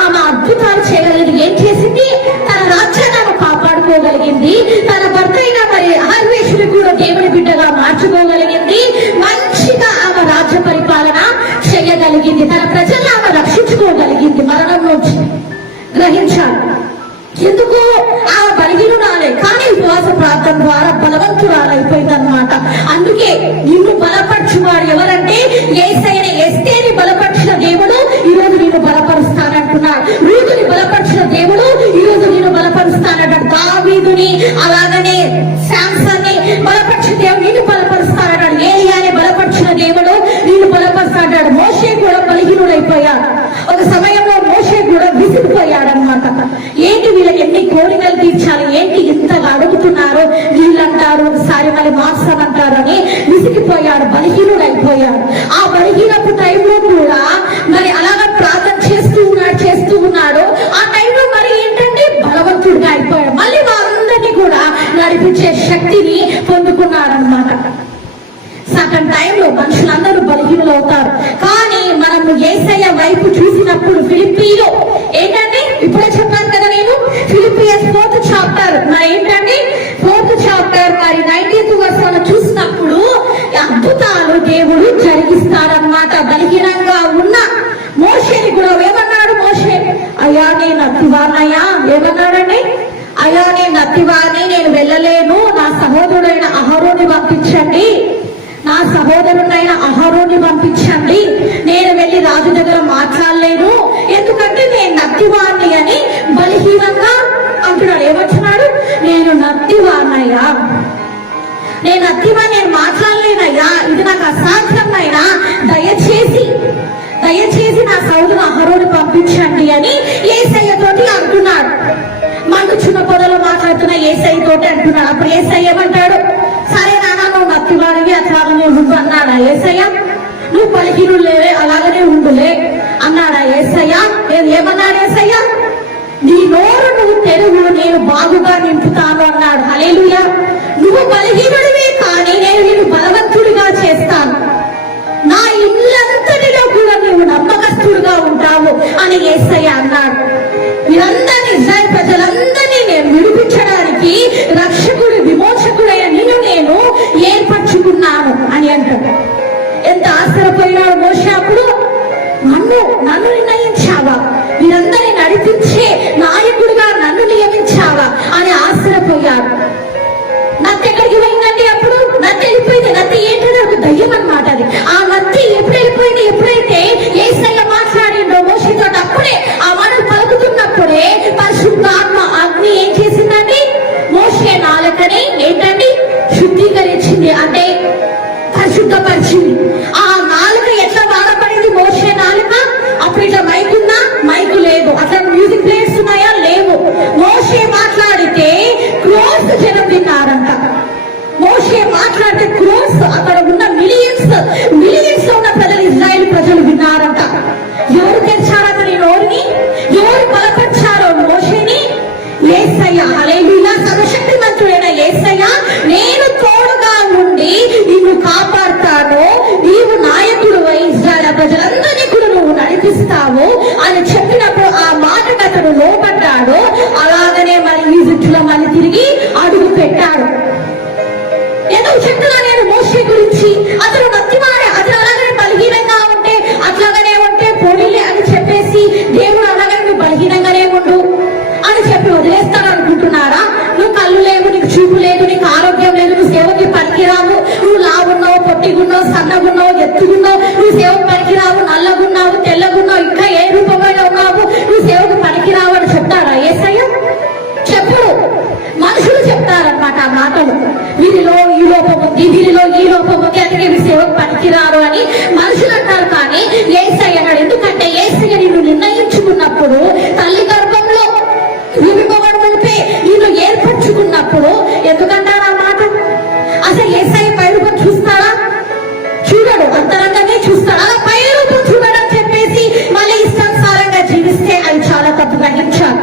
ఆమె అద్భుతాలు చేయగలిగింది. ఏం చేసింది? తన రాజ్యాన్ని ఆమె కాపాడుకోగలిగింది. తన భర్త అయిన మరి అహర్వేషుని కూడా దేవుని బిడ్డగా మార్చుకోగలిగింది. మంచిగా ఆమె రాజ్య పరిపాలన చేయగలిగింది. తన ప్రజలను ఆమె రక్షించుకోగలిగింది మరణం నుంచి. గ్రహించాలి. ఎందుకు? ఆమె బలహీనురాలే, కానీ ఉపవాస ప్రార్థన ద్వారా బలవంతురాలైపోయింది అన్నమాట. అందుకే నిన్ను బలపరచువాడు ఎవరంటే యేసయ్యని. ఎస్తేని బలపరిచిన దేవుడు ఈ రోజు నిన్ను బలపరుస్తానంటున్నాడు. రూతుని బలపరిచిన దేవుడు ఈ రోజు నిన్ను బలపరుస్తానంటాడు. దావీదుని, అలాగనే శాంసన్ని బలపరిచిన దేవుడు నిన్ను బలపరుస్తానంటాడు. ఏలియాని బలపరిచిన దేవుడు నిన్ను బలపరుస్తాడు. మోషే కూడా బలహీనుడైపోయాడు. ఒక సమయంలో మోషే కూడా విసిగిపోయాడు అనమాట. ఏంటి వీళ్ళకి ఎన్ని కోరికలు తీర్చాలి, ఏంటి ఇంతగా అడుగుతున్నారు వీళ్ళంటారు, ఒకసారి మళ్ళీ మార్చామంటారు అని విసిగిపోయాడు, బలహీనుడైపోయాడు. ఆ బలహీనపు టైంలో కూడా మరి అలాగా ప్రార్థన చేస్తూ ఉన్నాడు. ఆ టైంలో మరి ఏంటంటే బలవంతుడిగా అయిపోయాడు. మళ్ళీ వారందరినీ కూడా నడిపించే శక్తిని పొందుకున్నాడు అనమాట. సగం టైంలో మనుషులందరూ బలహీనులు అవుతారు. కానీ మనము యేసయ్య వైపు చూసినప్పుడు ఫిలిప్పీలో ఏంటంటే, ఇప్పుడే చెప్పాను కదా నేను, ఫిలిపియన్స్ 4th చాప్టర్ మరి ఏంటంటే 4th చాప్టర్ మరి 19th వర్స్ చూసినప్పుడు అద్భుతాలు దేవుడు జరిగిస్తాడన్నమాట. బలహీనంగా ఉన్న మోషేని కూడా ఏమన్నాడు? మోషే, అయ్యా నేను అతివానయ్యా. ఏమన్నాడండి? అయ్యా నేను అతివాని, నేను వెళ్ళలేను, నా సహోదరుడైన అహరోని పంపించండి, నా సహోదరుడైన అహరోని పంపించండి, నేను వెళ్ళి రాజు దగ్గర మాట్లాడలేను, ఎందుకంటే నేను నత్తివాణ్ణి అని బలహీనంగా అంటున్నాడు. ఏమంటున్నాడు? నేను నత్తివాణ్ణయ్యా, నేను అత్తివా, నేను మాట్లాడలేనయ్యా, ఇది నాకు అసాధ్యమైనా దయచేసి నా సహోదరుడు అహరోని పంపించండి అని యేసయ్య తోటి అంటున్నాడు. మండుచున్న పొదలో మాట్లాడుతున్న యేసయ్య తోటి అంటున్నాడు. అప్పుడు యేసయ్య ఏమంటాడు? సరే నాన్న, నువ్వు నత్తివాడివి, అట్లాగనే ఉండు అన్నాడా యేసయ్య? నువ్వు బలహీనుడు లేవే, అలాగనే ఉండులే అన్నాడా యేసయ్య? ఏమన్నాడు యేసయ్య? నీ నోరు నువ్వు తెరువు, నేను బాగుగా నింపుతాను అన్నాడు. హల్లెలూయా. నువ్వు బలహీనుడివే, కానీ నేను నిన్ను బలవంతుడిగా చేస్తాను. నా ఇల్లంతటిలో కూడా నువ్వు నమ్మకస్తుడుగా ఉంటావు అని యేసయ్య అన్నాడు. వీరందరినీ, ఇశ్రాయేలు ప్రజలందరినీ నేను విడిపించడానికి రక్షకుడు, విమోచకుడైన నిన్ను నేను ఏర్పరచుకున్నాను అని అంటాడు. ఎంత ఆశ్చర్యపోయినాడు మోషే అప్పుడు. నన్ను నిర్ణయించావా, వీరందరినీ నడిపించే నాయకుడిగా నన్ను నియమించావా అని ఆశ్చర్యపోయాడు. నత్తి ఎక్కడికి పోయిందండి? అప్పుడు నత్తి వెళ్ళిపోయింది. నత్తి ఏంటంటే ఒక దయ్యం అన్నమాట. అది ఆ నత్తి ఎప్పుడు వెళ్ళిపోయింది? ఎప్పుడైతే యేసయ్య మాట్లాడిండో మోషేతో, అప్పుడే ఆ మాటలు పలుకుతున్నప్పుడే పరిశుద్ధాత్మ అగ్ని ఏం చేసిందండి? మోషే నాలుకని ఏంటండి? శుద్ధీకరించింది, అంటే పరిశుద్ధపరిచింది. ఆ నాలుక ఎట్లా వాడబడింది? మోషే నాలుక అప్పుడు ఇట్లా మైక్ ఉందా? మైకు లేదు. అట్లా మ్యూజిక్ ప్లేయర్స్ ఉన్నాయా? లేవు. మోషే మాట్లాడితే క్రోస్ జనం విన్నారంట. మోషే మాట్లాడితే క్రోస్, అక్కడ ఉన్న మిలియన్స్ ఇంట్లో మళ్ళీ తిరిగి అడుగు పెట్టాడు. ఎందుకు చెప్తున్నా నేను మోషే గురించి? అతను నత్తిమాడే, అతను అలాగనే బలహీనంగా ఉంటే అట్లాగనే ఉంటే పోనీలే అని చెప్పేసి దేవుడు అలాగనే నువ్వు బలహీనంగానే ఉండు అని చెప్పి వదిలేస్తాను అనుకుంటున్నారా? నువ్వు కళ్ళు లేవు, నీకు చూపు లేదు, నీకు ఆరోగ్యం లేదు, నువ్వు సేవకి పనికిరావు, నువ్వు లావున్నావు, పొట్టిగున్నావు, సన్నగున్నావు, ఎత్తుగున్నావు, నువ్వు సేవకు పనికిరావు, నల్లగున్నావు, తెల్లగున్నావు, ఇంకా ఏ రూపమైన ఉన్నావు, నువ్వు సేవకు పనికిరావు అని చెప్తారా యేసయ్య? చెప్పు. మనుషులు చెప్తారన్నమాట ఆ మాటలు. వీరిలో ఈ లోపం ఉంది, వీరిలో ఈ లోపం ఉంది, అందుకే వీరి సేవకు పనికిరారు అని మనుషులు అంటారు. కానీ యేసయ్య అన్నాడు. ఎందుకంటే యేసయ్య నిన్ను నిర్ణయించుకున్నప్పుడు, తల్లి గర్భంలో విడిపోబడితే నిన్ను ఏర్పరచుకున్నప్పుడు ఎందుకంటారు ఆ మాట? అసలు యేసయ్య పై రూపం చూస్తాడా? చూడడు, అంతరంగానే చూస్తాడు. అలా పై రూపం చూడడం చెప్పేసి మళ్ళీ ఇష్టానుసారంగా జీవిస్తే అది చాలా తప్పు. గ్రహించాలి.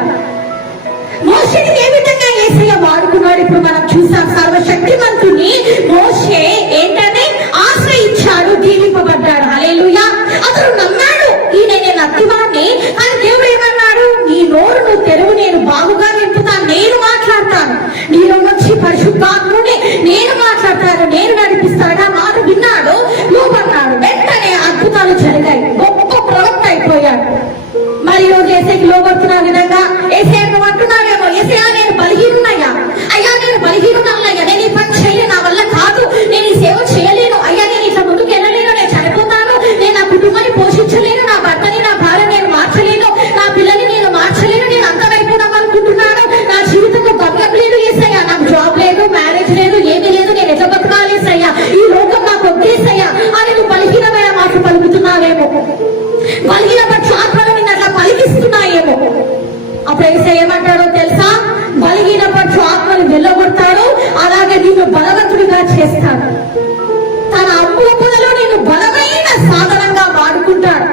మోషేని ఏ విధంగా యేసయ్య వాడుకున్నాడు ఇప్పుడు మనం చూసాం. సర్వశక్తిమంతుని మోషే ఏంటనే ఆశ్రయించాడు, దీవింపబడ్డాడు. హల్లెలూయా. అతను నమ్మాడు, ఈయన నేను అత్తివాణ్ణి. కానీ దేవుడు ఏమన్నాడు? నీ నోరు నువ్వు తెరువు, నేను బాగుగా నింపుతాను, నేను మాట్లాడతాను, నీలో నుంచి పరిశుద్ధాత్ముని నేను మాట్లాడతాను, నేను నడిపిస్తాను. ఆ మాట విన్నాడు, లోపన్నాడు. వెంటనే అద్భుతాలు జరిగాయి, గొప్ప ప్రవక్త అయిపోయాడు. మరి ఈరోజు ఏసైకి లోబడుతున్న విధంగా ఏసై నువ్వు అంటున్నావేమో, ఏసయ్యా నేను బలహీనున్నయ్యా, అయ్యా నేను బలహీనున్నయ్యా, నేను ఈ పని చేయలేను, నా వల్ల కాదు, నేను ఈ సేవ చేయలేను, అయ్యా నేను ఇట్లా ముందుకు వెళ్ళలేను, నేను చనిపోతాను, నేను నా కుటుంబాన్ని పోషించలేను, నా భర్తని నా భార్య నేను మార్చలేను, నా పిల్లల్ని నేను మార్చలేను, నేను అంతమైపోదాం అనుకుంటున్నాను, నా జీవితంలో గమ్యం లేదు ఏసయ్యా, నాకు జాబ్ లేదు, మ్యారేజ్ లేదు, ఏమీ లేదు, నేను ఎట్లా బతకాలి ఏసయ్యా, ఈ లోకం నాకు వద్దేసయ్యా అని నువ్వు బలహీనమైన మాట పలుకుతున్నావేమో, బలహీనపరచు ఆత్మలు నిన్ను అట్లా పలికిస్తున్నాయేమో. అప్పుడు యేసయ్య ఏమంటాడో తెలుసా? బలహీనపరచు ఆత్మను వెళ్ళగొడతాడు, అలాగే నిన్ను బలవంతుడిగా చేస్తాడు. తన అమ్ములలో నేను బలమైన సాధనంగా వాడుకుంటాడు.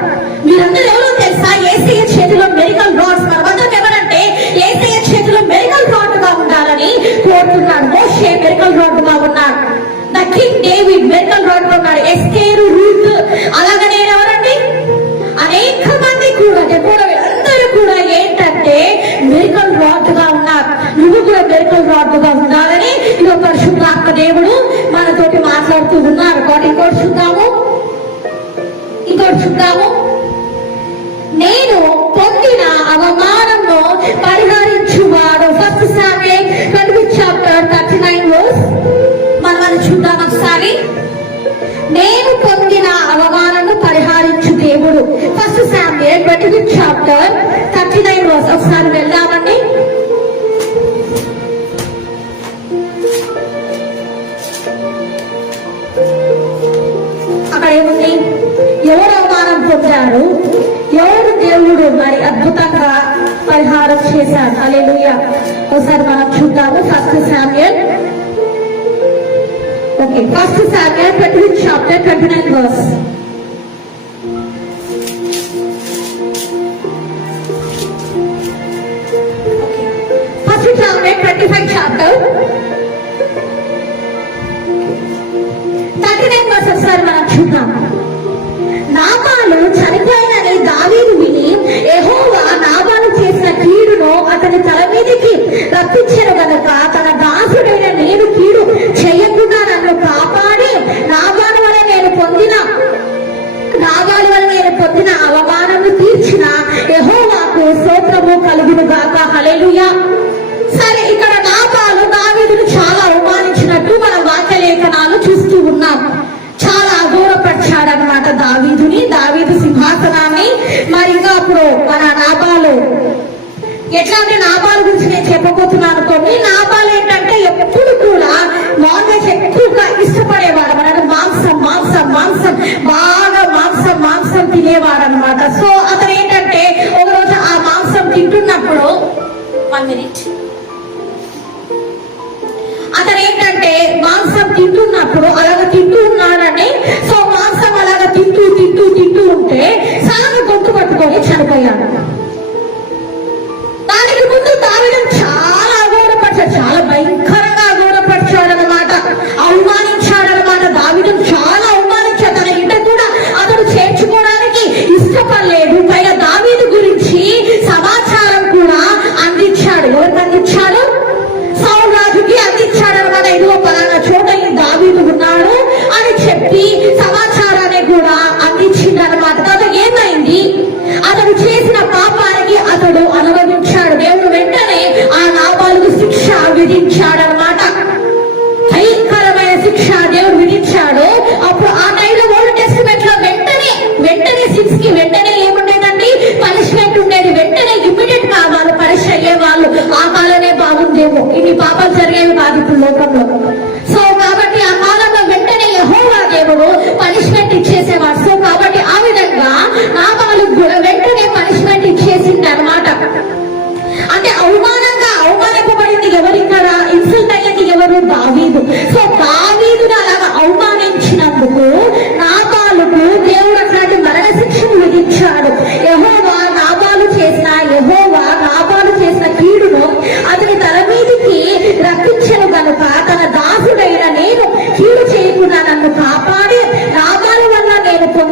మీరందరూ ఎవరో తెలుసా? యేసయ్య చేతిలో మెడికల్ రాడ్స్. మనమందరం ఎవరంటే యేసయ్య చేతిలో మెడికల్ రాడ్ గా ఉండాలని కోరుతున్నాడు. మోషే మెడికల్ రాడ్ గా ఉన్నాడు. The king David medical rod గా ఉన్నాడు. ఎస్తేరు, రూత్, అలాగనే ఎవరండి అనేక మంది కూడా, అందరూ కూడా ఏంటంటే మెడికల్ రాడ్ గా ఉన్నారు. నువ్వు కూడా మెడికల్ రాడ్ గా ఉండాలని ఇది ఒక పరిశుద్ధాత్మ దేవుడు మనతోటి మాట్లాడుతూ ఉన్నారు. ఇంకోటి చూద్దాము. నేను పొందిన అవమానంలో పరిహరించువాడు. ఫస్ట్ శామ్యూయల్ 29 మనం చూద్దాం ఒకసారి. నేను పొందిన అవమానాన్ని పరిహరించు దేవుడు. ఫస్ట్ శామ్యూయల్ 29 ఒకసారి వెళ్దామండి. అక్కడ ఏముంది? ఎవరు అవమానం పొందారు, ఎవరు దేవుడు మరి అద్భుతంగా పరిహారం చేశారు. హల్లెలూయా. ఒకసారి మనం చూద్దాము. ఫస్ట్ శామ్యూయల్ 29 ఫస్ట్ శామ్యూయల్ 39 ఒకసారి మనం చూద్దాం. నాబాలు చనిపోయినని దావీదు విని యెహోవా నాబాలు చేసిన కీడును అతని తల మీదకి రప్పించెను గనుక తన దాసుడైన నేను కీడు చేయకుండా నన్ను కాపాడి నాబాలు వల్ల నేను పొందిన అవమానము తీర్చిన యెహోవాకు స్తోత్రము కలుగును గాక. హల్లెలూయా. సరే, ఇక్కడ నాబాలు దావీదును చాలా అవమానించినట్టు మనం వాక్య లేఖనాలు చూస్తూ ఉన్నాం. చాలా అఘోరపరిచాడనమాట దావీదుని, దావీదు సింహాసనాన్ని. మరి ఇంకా అప్పుడు మన నాబాలు ఎట్లా అంటే, నాబాలు గురించి నేను చెప్పబోతున్నాను కొన్ని. నాబాలు ఏంటంటే ఎప్పుడు కూడా నాన్ వెజ్ ఎక్కువగా ఇష్టపడేవాడు. మన మాంసం బాగా మాంసం తినేవాడు అనమాట. సో అతను ఏంటంటే ఒకరోజు ఆ మాంసం తింటున్నప్పుడు 1 minute అతను ఏంటంటే మాంసం తింటున్నప్పుడు అలాగ తింటూ ఉన్నాడని, సో మాంసం అలాగ తింటూ ఉంటే సగం గొంతు పట్టుకొని చనిపోయాడు. దానికి ముందు దావీదు చాలా అఘోరపరిచాడు, చాలా భయంకరంగా అఘోరపరిచాడు అనమాట, అవమానించాడనమాట. దావీదును చాలా అవమానించాడు. తన ఇంట కూడా అతను చేర్చుకోవడానికి ఇష్టపడలేదు. పైగా దావీదు గురించి సమాచారం కూడా అందించాడు. ఎవరికి అందించాడు?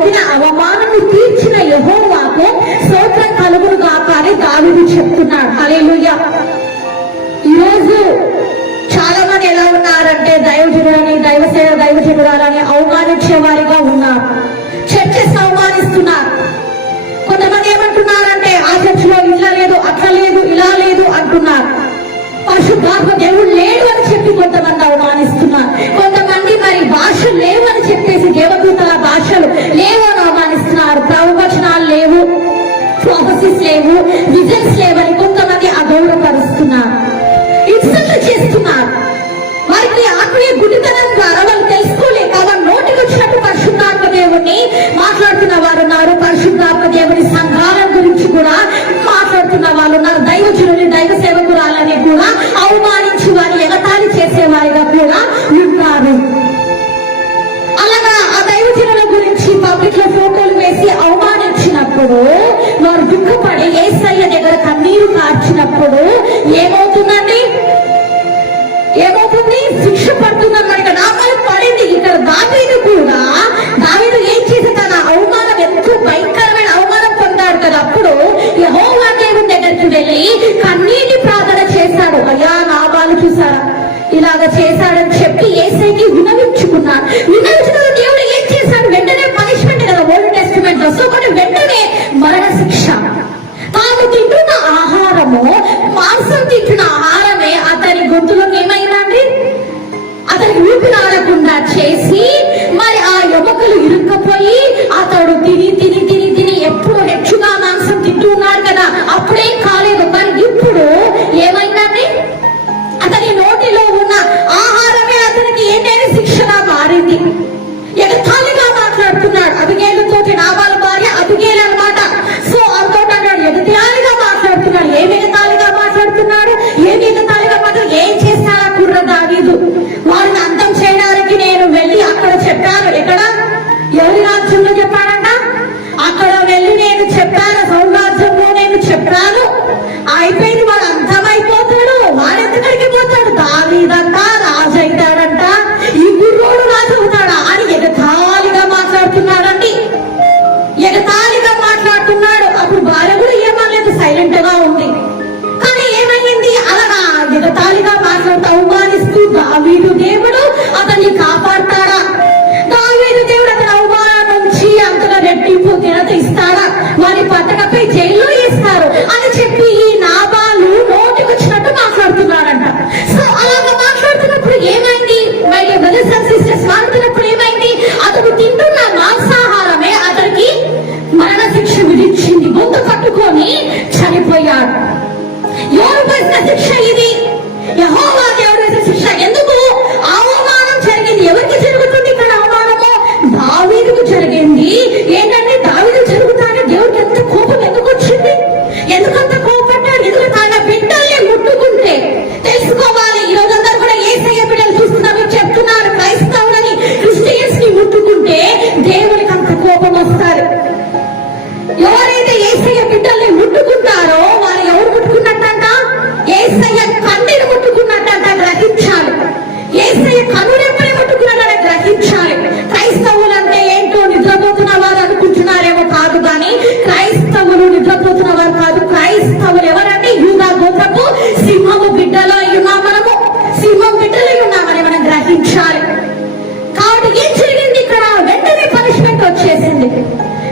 పొందిన అవమానము తీర్చిన యెహోవాకు స్తోత్రం కలుగును గాక అని దావీదు చెప్తున్నాడు. హల్లెలూయా. ఈరోజు చాలా మంది ఎలా ఉన్నారంటే దైవజనులని, దైవసేన దైవజనురాలని అవమానించే వారిగా ఉన్నారు. చర్చెస్ అవమానిస్తున్నారు. కొంతమంది ఏమంటున్నారంటే ఆ చర్చిలో ఇలా లేదు, అట్లా లేదు, ఇలా లేదు అంటున్నారు. పరిశుద్ధాత్మ దేవుడు లేడు అని చెప్పి కొంతమంది అవమానిస్తున్నారు. కొంతమంది మరి భాషలు లేవు అని చెప్పేసి దేవదూతల భాషలు లేవు అని అవమానిస్తున్నారు. ప్రవచనాలు లేవు, ప్రాఫెసీస్ లేవు, విజన్స్ లేవని కొంతమంది అగౌరవపరుస్తున్నారు, ఇన్సల్ట్ చేస్తున్నారు. వారికి ఆత్మీయ గుడితనం ద్వారా వాళ్ళు తెలుసుకోలేక వారు నోటికి వచ్చినట్టు పరిశుద్ధాత్మ దేవుడిని మాట్లాడుతున్న వారు ఉన్నారు. పరిశుద్ధాత్మ దేవుని సంఘాల గురించి కూడా మాట్లాడుతున్న వాళ్ళు ఉన్నారు. దైవజనుని, దైవ సేవకురాలని కూడా అవమానించి వారి ఎగతాళి చేసేవారిగా కూడా ఉన్నారు. అలాగా ఆ దైవజనుల గురించి పబ్లిక్ లో ఫోటోలు వేసి అవమానించినప్పుడు వారు దుఃఖపడి యేసయ్య దగ్గర కన్నీరు కార్చినప్పుడు ఏమవుతుందండి? ఏమవుతుంది? శిక్ష పడుతుందని మనకి నామలు పడింది. ఇక్కడ దావీదు కూడా, దావీదు ఏం చేసి తన అవమానం ఎంతో భయంకరమైన అవమానం పొందాడు కదా. అప్పుడు యెహోవా దేవుని దగ్గరికి వెళ్ళి కన్నీటి ప్రార్థన చేశాడు. అయ్యా నాబాలు చూసారా ఇలాగ చేశాడని చెప్పి యేసయ్యకి వినవించుకున్నాడు. వినవించుకున్న దేవుడు ఏం చేశాడు? వెంటనే పనిష్మెంట్ కదా ఓల్డ్ టెస్టిమెంట్ లో. సో కొన్ని వెంటనే మరణ శిక్ష. తాను తింటున్న ఆహారము, మాంసం తింటున్న ఆహారమే అతని గొంతులోకి ఏమైందండి? అతనికి ఊపిరాడకుండా చేసి మరి ఆ ఎముకలు ఇరుక్కపోయి అతడు తిని తిని తిని తిని ఎప్పుడు హెచ్చుగా మాంసం తింటూ ఉన్నాడు కదా. అప్పుడేం కాలేదు. కానీ ఇప్పుడు ఏమైందండి? అతని నోటిలో ఉన్న ఆహారమే అతనికి ఏంటనే శిక్షగా మారింది. ఎగతాళిగా మాట్లాడుతున్నాడు. అబిగేలుతోటి నాబాల భార్య అబిగేలు అన్నమాట. సో అంతోటన్నాడు, ఎగతాళిగా మాట్లాడుతున్నాడు. ఏం ఎగతాళిగా మాట్లాడుతున్నాడు? ఏం ఎగతాళిగా మాట్లాడు? ఏం చేస్తాడా కుర్ర దావీదు? వారిని అంతం చేయడానికి నేను వెళ్ళి అక్కడ చెప్పాను. ఎక్కడ? ఎవరి రాజ్యంలో చెప్పాడంట? అక్కడ వెళ్ళి నేను చెప్పాను, సౌరాజ్యంలో నేను చెప్పాను. అయిపోయింది, వాడు అంతమైపోతాడు. వాడు ఎక్కడికి పోతాడు? దావీదంట రాజు అవుతాడంట. ఈ గుర్రోడు రాజు అవుతాడా అని ఎగతాళిగా మాట్లాడుతున్నాడండి. ఎగతాళిగా మాట్లాడుతున్నాడు. అప్పుడు భార్య కూడా ఏమనలేదు, సైలెంట్ గా ఉంది. కానీ ఏమైంది? అలాగా ఎగతాళిగా మాట్లాడుతూ అవమానిస్తూ దావీదు దేవుడు అతన్ని కాపాడతాడా? దావీదు దేవుడు అతని అవమానం నుంచి అంతగా రెట్టింపు ఘనత ఇస్తాడా? వారి పట్టణపై జైల్లో ఇస్తారు అని చెప్పి ఈ నాబాలు నోటికి వచ్చినట్టు మాట్లాడుతున్నారంట. సో అలాగా మాట్లాడుతున్నప్పుడు ఏమైంది? My dear brothers and sisters, మాట్లాడుతున్నప్పుడు ఏమైంది? అతడు తింటున్న మాంసాహారమే అతనికి మరణ శిక్ష విధించింది. గొంతు పట్టుకొని చనిపోయాడు. ఎవరు వేసిన శిక్ష ఇది? యెహోవా దేవుడు వేసిన శిక్ష. ఎందుకు? అవమానం జరిగింది. ఎవరికి జరుగుతుంది ఇక్కడ అవమానము? దావీదుకు జరిగింది. ఏంటంటే దావీదు జరుగుతానే దేవుడికి ఎంత కోపం ఎందుకు వచ్చింది? ఎందుకంత కోపడ్డాడు? ఎందుకు తన బిడ్డల్ని ముట్టుకుంటే తెలుసుకోవాలి. ఈ రోజందరూ కూడా యేసయ్య బిడ్డలు చూస్తున్నారు, చెప్తున్నారు, క్రైస్తవులని, క్రిస్టియన్స్ ని ముట్టుకుంటే దేవునికి అంత కోపం వస్తారు. ఎవరైతే యేసయ్య బిడ్డల్ని ముట్టుకుంటారో వారు ఎవరు ముట్టుకున్నట్టంట? యేసయ్య కన్నీరు ముట్టుకున్నట్టంట. గ్రహించాలి. యేసయ్య కనురెప్పని ముట్టుకున్నట్టు గ్రహించాలి. క్రైస్తవులంటే ఏంటో నిద్రపోతున్న వారు అనుకుంటున్నారేమో కాదు, కానీ క్రైస్తవులు నిద్రపోతున్న వారు కాదు. క్రైస్తవులు ఎవరంటే యూదా గోత్రపు సింహము బిడ్డలో ఉన్నాం మనము. సింహం బిడ్డలో ఉన్నామని మనం గ్రహించాలి. కాబట్టి ఏం జరిగింది ఇక్కడ? వెంటనే పనిష్మెంట్ వచ్చేసింది.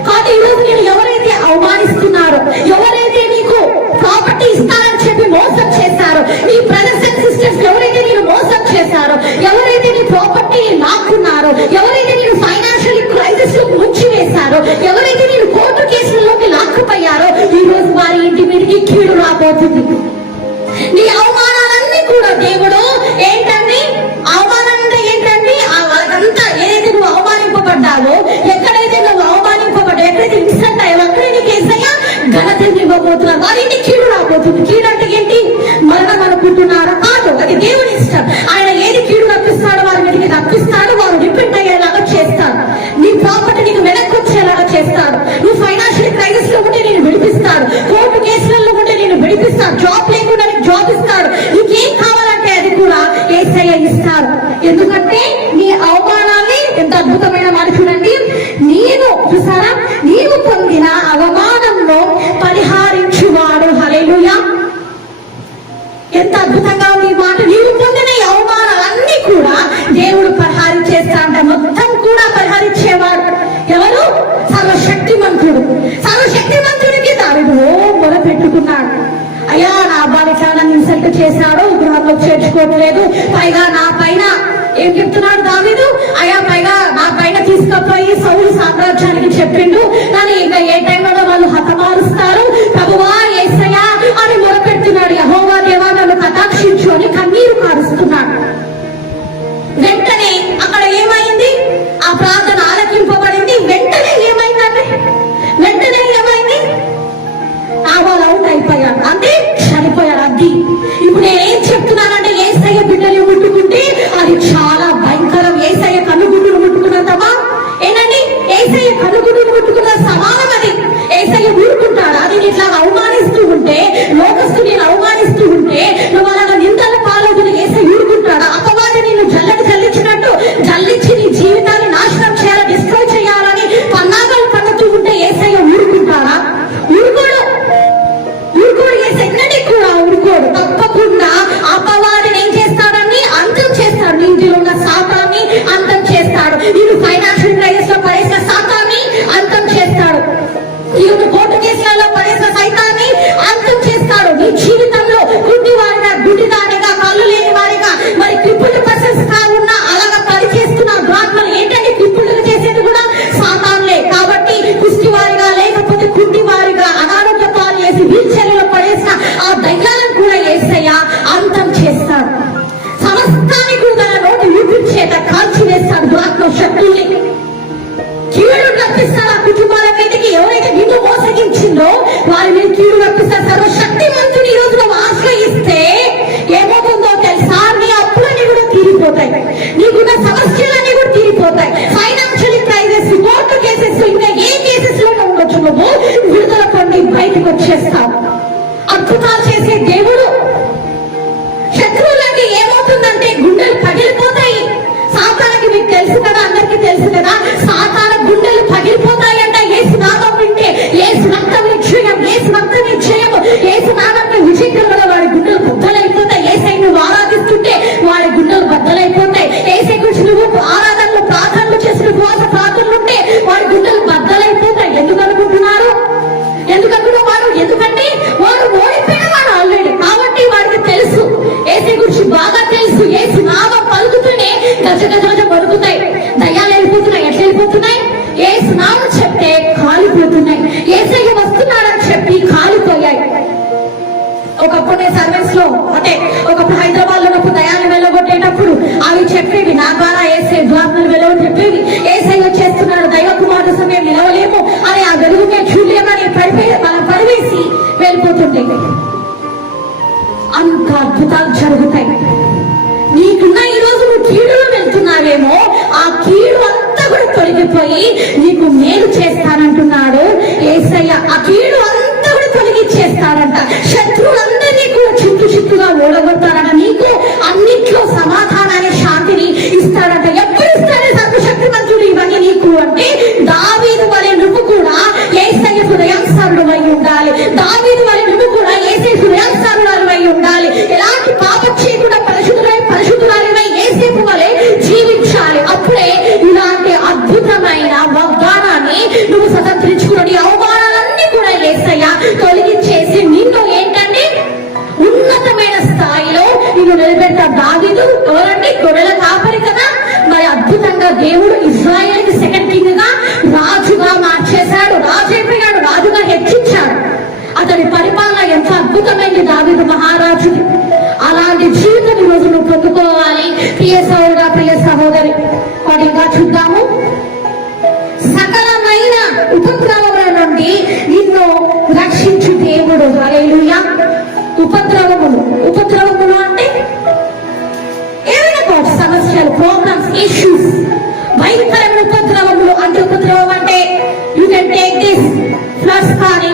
కాబట్టి ఈరోజు నేను ఎవరైతే అవమానిస్తున్నారో, ఎవరైతే నీకు ప్రాపర్టీ ఇస్తారని చెప్పి మోసం చేశారో, నీ బ్రదర్స్ అండ్ సిస్టర్స్ ఎవరైతే నేను మోసం చేశారో, ఎవరైతే నీ ప్రాపర్టీ లాక్కున్నారో, ఎవరైతే నేను ఫైనాన్షియల్ క్రైసిస్ లో ముంచి వేశారో, ఎవరైతే నేను కోర్టు కేసులలోకి లాక్కుపోయారో, ఈ రోజు వారి ఇంటి మీదకి కీడు రాబోతుంది. నీ అవమానాలన్నీ కూడా దేవుడు ఏంటండి? అవమానం అంటే ఏంటండి? వాళ్ళకంతా ఏదైతే నువ్వు అవమానింపబడ్డావో, ఎక్కడైతే నువ్వు అవమానింపబడ్డావు, ఎక్కడైతే ఇన్సల్ట్ అయ్యావు, అక్కడే నీకు యేసయ్య ఘనతని ఇవ్వబోతున్నారు. వారి ఇంటి కీడు రాబోతుంది. కీడు అంటే ఏంటి? మరణం అనుకుంటున్నారా? కాదు, అది దేవుని ఇష్టం. ఆయన ఏది కీడు రప్పిస్తాడో వారి మీదకి రప్పిస్తాడు. వారు రిపెంట్ అయ్యేలాగా చేస్తాడు. నీ ప్రాపర్టీ నీకు వెనక్కి వచ్చేలాగా చేస్తాడు. నువ్వు ఫైనాన్షియల్ క్రైసిస్ లో ఉంటే నేను విడిపిస్తాడు. కోర్టు కేసులలో ఉంటే నేను విడిపిస్తాడు. జాబ్ లేకుండా నీకు జాబ్ ఇస్తాడు. నీకేం కావాలంటే అది కూడా యేసయ్య ఇస్తాడు. ఎందుకంటే నీ అవమానాన్ని ఎంత అద్భుతమైన మాట చూడండి. నేను చూసా చూసారా, నీవు పొందిన అవమానంలో పరిహారించువాడు. హల్లెలూయా. ఎంత అద్భుతంగా ఉంది ఈ మాట. నీవు పొందిన ఈ అవమానాలన్నీ కూడా దేవుడు పరిహారించేస్తాడంట. మొత్తం కూడా పరిహరించేవాడు ఎవరు? సర్వశక్తిమంతుడు. సర్వశక్తిమంతుడికి దావీదు మొర పెట్టుకున్నాడు. అయ్యా, నా అబ్బాయి చాలా ఇన్సల్ట్ చేశాడు, గృహంలో చేర్చుకోవట్లేదు, పైగా నా పైన ఏం చెప్తున్నాడు దావీదు? అయ్యా, పైగా నా పైన తీసుకుపోయి సౌలు సామ్రాజ్యానికి చెప్పిండు, కానీ ఇంకా ఏ టైంలో వాళ్ళు హతమారుస్తారు, ప్రభువా యేసయ్యా అని మొరపెడుతున్నాడు. యెహోవా దేవా నన్ను కటాక్షించు అని కన్నీరు కారుస్తున్నాడు. వెంటనే అక్కడ ఏమైంది? ఆ ప్రార్థన ఆలకింపబడింది. వెంటనే ఏమైందంటే, వెంటనే ఏమైంది? వాళ్ళు అవుట్ అయిపోయాడు, అంతే, చనిపోయాడు. అది ఇప్పుడు నేనేం చెప్తున్నానంటే, యేసయ్య బిడ్డలు ముట్టుకుంటే అది చాలా భయంకరం. యేసయ్య కనుగుడ్డును ముట్టుకున్నంతమా ఏంటండి? యేసయ్య కనుగుడ్డును ముట్టుకున్న సమానం అది. యేసయ్య ఊరుకుంటాడు. అది ఇట్లా అవమానిస్తూ ఉంటే, లోకస్తుని నేను అవమానిస్తూ ఉంటే నువ్వు అలాగా నిందల పాలవుతున్న యేసయ్య ఊరుకుంటాడు. అపవాది నిన్ను జల్లడి జల్లించినట్టు జల్లించి నీ జీవితాన్ని నాశనం చేయాలని, డిస్ట్రాయ్ చేయాలని పన్నాగాలు పన్నుతూ ఉంటే యేసయ్య ఊరుకుంటాడా? ఊరుకోడు. ఊరుకోడు. యేసయ్యని కూడా ఊరుకోడు. తప్పకుండా అపవాదిని ఏం చేస్తాడని అంతం చేస్తాడు. నీ ఇంటిలో ఉన్న సాతాన్ని అంతం చేస్తాడు. నేను ఫైనాన్షియల్ క్రైసిస్ లో పడేసిన సాతాన్ని అంతం చేస్తాడు. నేను కోర్టు కేసులలో పడేసిన సైతాన్ని అంతం చేస్తాడు. నీ జీవితంలో గుడ్డివారిగా, గుడ్డిదానిగా, కళ్ళు లేని వారిగా, మరి క్రిపుల్డ్ పర్సన్స్ కాకుండా అలాగా పనిచేస్తున్న ఆత్మలు ఏంటంటే క్రిపుల్డ్ చేసేది కూడా సాతాన్లే. కాబట్టి కుష్టివారిగా, లేకపోతే గుడ్డివారిగా, అనారోగ్య పాలు చేసి వీల్ చైర్లో పడేసిన ఆ దయ్యాలను కూడా యేసయ్య అంతం చేస్తాడు. సమస్తాన్ని కూడా తన నోటి ఊపిరి చేత కాల్చివేస్తాడు. దురాత్మ శక్తుల్ని కీడు రప్పిస్తాడు. ఆ కుటుంబాల మీదకి ఎవరైతే నిన్ను మోసగించిందో వారి మీద కీడు రప్పిస్తాడు. సర్వశక్తిమంతుని ఈ రోజు నువ్వు ఆశ్రయిస్తే ఏమవుతుందో తెలుసా? నీ అప్పులన్నీ కూడా తీరిపోతాయి, నీకున్న సమస్యలన్నీ కూడా తీరిపోతాయి. ఫైనాన్షియల్ క్రైసిస్, కోర్టు కేసెస్, ఇంకా ఏ కేసెస్ లో ఉండొచ్చు, నువ్వు విడుదల పొంది బయటకు వచ్చేస్తావు. అద్భుతాలు చేసే దేవుడు. శత్రువులకి ఏమవుతుందంటే గుండెలు పగిలిపోతాయి. సాతానికి మీకు తెలుసు కదా, అందరికీ తెలుసు కదా, సాతాన గుండెలు పగిలిపోతాయంట యేసు నామం వింటే. యేసు రక్తం నిశ్చయం, యేసు రక్తం నిశ్చయం, యేసు నామంలో విజయం కూడా వాడి గుండెలు బద్దలైపోతాయి. యేసై నువ్వు ఆరాధిస్తుంటే వాడి గుండెలు బద్దలైపోతాయి. యేసై గురించి నువ్వు ఆరాధనలు, ప్రార్థనలు చేసిన ఉపవాస ప్రార్థనలు ఉంటే వాడి గుండెలు బద్దలైపోతాయి. ఎందుకు అనుకుంటున్నారు? ఎందుకంటున్నారు? ఎందుకంటే వాడు ఓడిపోయిన వాడు ఆల్రెడీ. కాబట్టి వాడికి తెలుసు, యేసై గురించి బాగా తెలుసు. యేసు నామం పలుకుతూనే గజ గజ గజ వణుకుతాయి, దయ్యాలు వెళ్ళిపోతున్నాయి. ఎట్లా వెళ్ళిపోతున్నాయి? యేసు నామం చెప్తే కాలిపోతున్నాయి. యేసయ్య వస్తున్నాడని చెప్పి కాలిపోయాయి. ఒకప్పుడు నేను సర్వీస్ లో, అంటే ఒకప్పుడు హైదరాబాద్ లో ఉన్నప్పుడు దయాన్ని వెళ్ళగొట్టేటప్పుడు అవి చెప్పేవి, నా ద్వారా యేసయ్య దురాత్మలు వెళ్ళవని చెప్పేవి. యేసయ్య వచ్చేస్తున్నాడు, దైవ కుమారుడు సమయం నిలవలేము అని ఆ వెలుగు మేము చూడలేమని పడివేసి వెళ్ళిపోతుండే. అంత అద్భుతాలు జరుగుతాయి. నీకున్న ఈ రోజు నువ్వు కీడులో వెళ్తున్నావేమో, ఆ కీడు అంతా కూడా తొలగిపోయి నీకు మేలు చేస్తానంటున్నాడు యేసయ్య. ఆ కీడు అంతా కూడా తొలగిచ్చేస్తాడంట. శత్రువులందరినీ కూడా చిత్తు చిత్తుగా ఓడగొడతాడంట. నీకు అన్నిట్లో సమాధానాన్ని, శాంతిని ఇస్తాడంట. ఎప్పుడు ఇస్తాడే సర్వశక్తిమంతుడు ఇవన్నీ నీకు అంటే? దావీదు వలె నువ్వు కూడా యేసయ్య హృదయానుసారుడు అయి ఉండాలి. దావీదు వలె నువ్వు కూడా యేసయ్య హృదయానుసారుడు అయి ఉండాలి. ఎలాంటి పాపం చేయకుండా పరిశుద్ధురాలివై యేసేపు వలె జీవించాలి. అప్పుడే ఇలాంటి అద్భుతమైన వాగ్దానాన్ని నువ్వు స్వతంత్రించుకుని అవమానాలన్నీ కూడా యేసయ్య తొలగించేసి నిన్ను ఏంటంటే ఉన్నతమైన స్థాయిలో నిన్ను నిలబెడతాడు. దావీదు ఎవరండి? గొర్రెల కాపరి కదా. మరి అద్భుతంగా దేవుడు ఇశ్రాయేల్ కి సెకండ్ కింగ్ గా రాజుగా మార్చేశాడు. రాజు అయిపోయాడు, రాజుగా హెచ్చించాడు. అతని పరిపాలన ఎంత అద్భుతమైంది దావీదు మహారాజు. అలాంటి జీవితం ఈ రోజు నువ్వు పొందుకోవాలి ప్రియ సహోదరా, ప్రియ సహోదరి. వాటి ఇంకా చూద్దాము. సకలమైన ఉపద్రవముల నుండి నిన్ను రక్షించు దేవుడు. హల్లెలూయా. ఉపద్రవములు, ఉపద్రవములు అంటే ఏమైనా సమస్యలు, ప్రోగ్రామ్స్, ఇష్యూస్, భయంకరమైన ఉపద్రవములు. అంటే ఉపద్రవం అంటే you can take this, floods కానీ,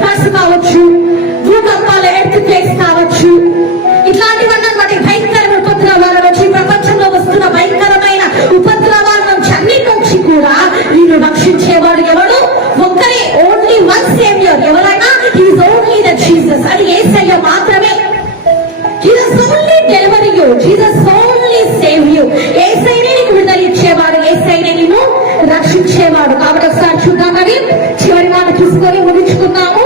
ఫ్లడ్స్ కావచ్చు, భూకంపాలు, ఎర్త్ క్వేక్స్ కావచ్చు, ఇట్లాంటివన్నీ అన్నమాట. భయంకరమైన ఉపద్రవాల నుంచి, ప్రపంచంలో వస్తున్న భయంకరమైన ఉపద్రవాల నుంచి, అన్నిటి నుంచి కూడా నిన్ను రక్షించేవాడు ఎవడు? సేవియర్. ఎవరైనా he is only the Jesus. అది యేసయ్య మాత్రమే. Jesus only delivery you. Jesus only save you. యేసయ్యనే నీకు విడుదల ఇచ్చేవాడు, యేసయ్యనే నిన్ను రక్షించేవాడు. కాబట్టి ఒకసారి చూద్దాం. మరి చివరి మాట చూసుకొని ముగించుకున్నాము.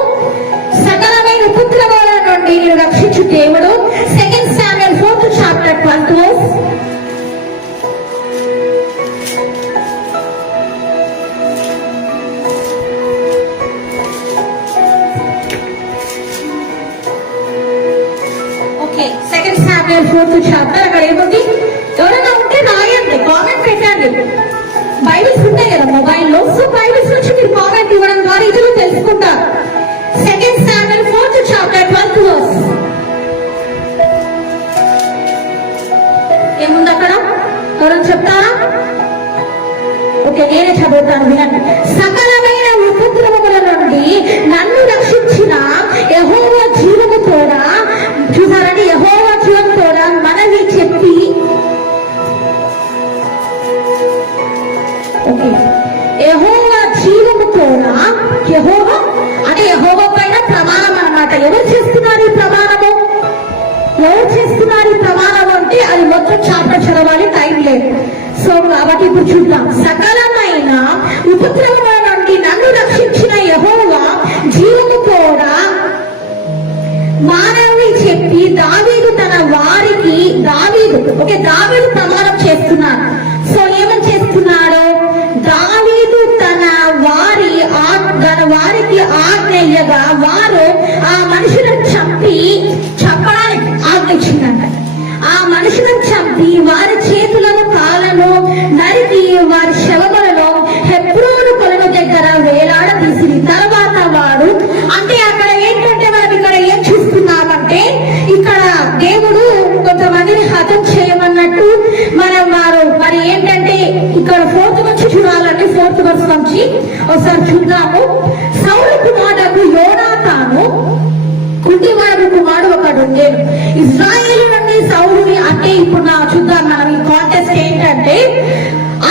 సకలమైన ఉపద్రవాల నుండి నేను రక్షించు దేవుడు. 2 Samuel 4th chapter 12th verse. Okay, 2 Samuel 4th chapter. అక్కడ ఏముంది? ఎవరైనా ఉంటే రాయండి, కామెంట్ పెట్టండి. బైబిల్స్ ఉంటాయి కదా మొబైల్లో, సో బైబిల్స్ నుంచి మీరు కామెంట్ ఇవ్వడం ద్వారా ఇతరులు తెలుసుకుంటారు. 2 Samuel 4th chapter 12th verse. ఏముంది అక్కడ? ఎవరైనా చెప్తారా? ఓకే, నేనే చదువుతాను, వినండి. సకలమైన ఉపద్రవముల నుండి నన్ను రక్షించిన యెహోవా జీవము తోడా, చూసారండి, యెహోవా జీవము తోడా మనవి చెప్పి, ఓకే, యెహోవా జీవము తోడా, యెహోవా అంటే యెహోవా పైన ప్రమాణం అన్నమాట. ఎవరు చేస్తున్నారు ఈ ప్రమాణము? ఎవరు చేస్తున్నారు ఈ ప్రమాణం అంటే అది మొత్తం చాప్టర్ చదవాలి, టైం లేదు. సో కాబట్టి ఇప్పుడు చూద్దాం. సకలమైన ఉపద్రవముల నుండి నన్ను రక్షించిన యెహోవా జీవము కూడా మానవి చెప్పి దావీదు తన వారికి, దావీదు ప్రమాణం చేస్తున్నాడు. సో ఏమని చేస్తున్నాడు? దావీదు తన వారికి ఆజ్ఞయ్యగా వారు ఆ మనుషులను చంపడానికి ఆజ్ఞించిందంట. ఆ మనుషులను చంపి వారి చేతులను కాళ్ళను నరికి వారి శవములను హెబ్రోను కొలను దగ్గర వేలాడదీసి తర్వాత వాడు, అంటే అక్కడ ఏంటంటే మనం ఇక్కడ ఏం చూస్తున్నామంటే ఇక్కడ దేవుడు కొంతమందిని హతం చేయమన్నట్టు వారు మరి ఏంటంటే ఇక్కడ 4th నుంచి చూడాలంటే 4th verse నుంచి ఒకసారి చూద్దాము. సౌలు కుమారుడు యోనాతాను కుంటివాడు కుమారుడు ఒకడు ఉండేది. ఇజ్రాయేలు నుండి సౌలుని, అంటే ఇప్పుడు చూద్దాం మనం ఈ కాంటెస్ట్ ఏంటంటే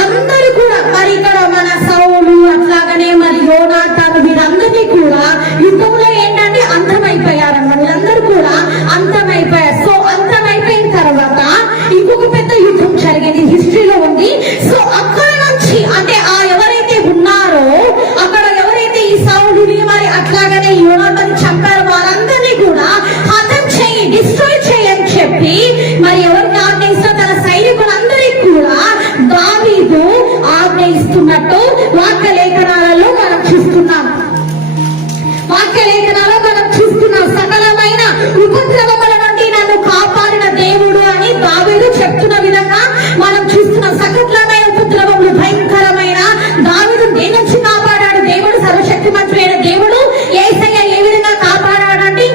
అందరూ కూడా మరి ఇక్కడ మన సౌలు అట్లాగనే మరి యోనాతాను వీరందరినీ కూడా యుద్ధంలో ఏంటంటే అంతమైపోయారన్నమాట. వీళ్ళందరూ కూడా అంతమైపోయారు. సో అంతమైపోయిన తర్వాత ఇంకొక పెద్ద యుద్ధం జరిగింది, హిస్టరీలో ఉంది. సో అక్కడ నుంచి అంటే ఆ ఎవరైతే ఉన్నారో అక్కడ ఎవరైతే ఈ సౌలుని మరి అట్లాగనే యోనాతాను చంపారో వారందరినీ కూడా హతం చేయి, డిస్ట్రాయ్ చేయని చెప్పి మరి ఎవరికి ఆజ్ఞయిస్తా తన సైనికులందరికీ కూడా దావీదు ఆజ్ఞయిస్తున్నట్టు వాక్య లేఖనాలలో మనం చూస్తున్నాం. సకలమైన ఉపద్రవముల నుండి నన్ను కాపాడిన దేవుడు అని దావీదు చెప్తున్న విధంగా మనం చూస్తున్నాం. సకలమైన ఉపద్రవములు భయంకరమైన దావీదు దేని నుంచి కాపాడాడు? దేవుడు సర్వశక్తిమంతుడైన దేవుడు యేసయ్య ఏ విధంగా కాపాడాడండి?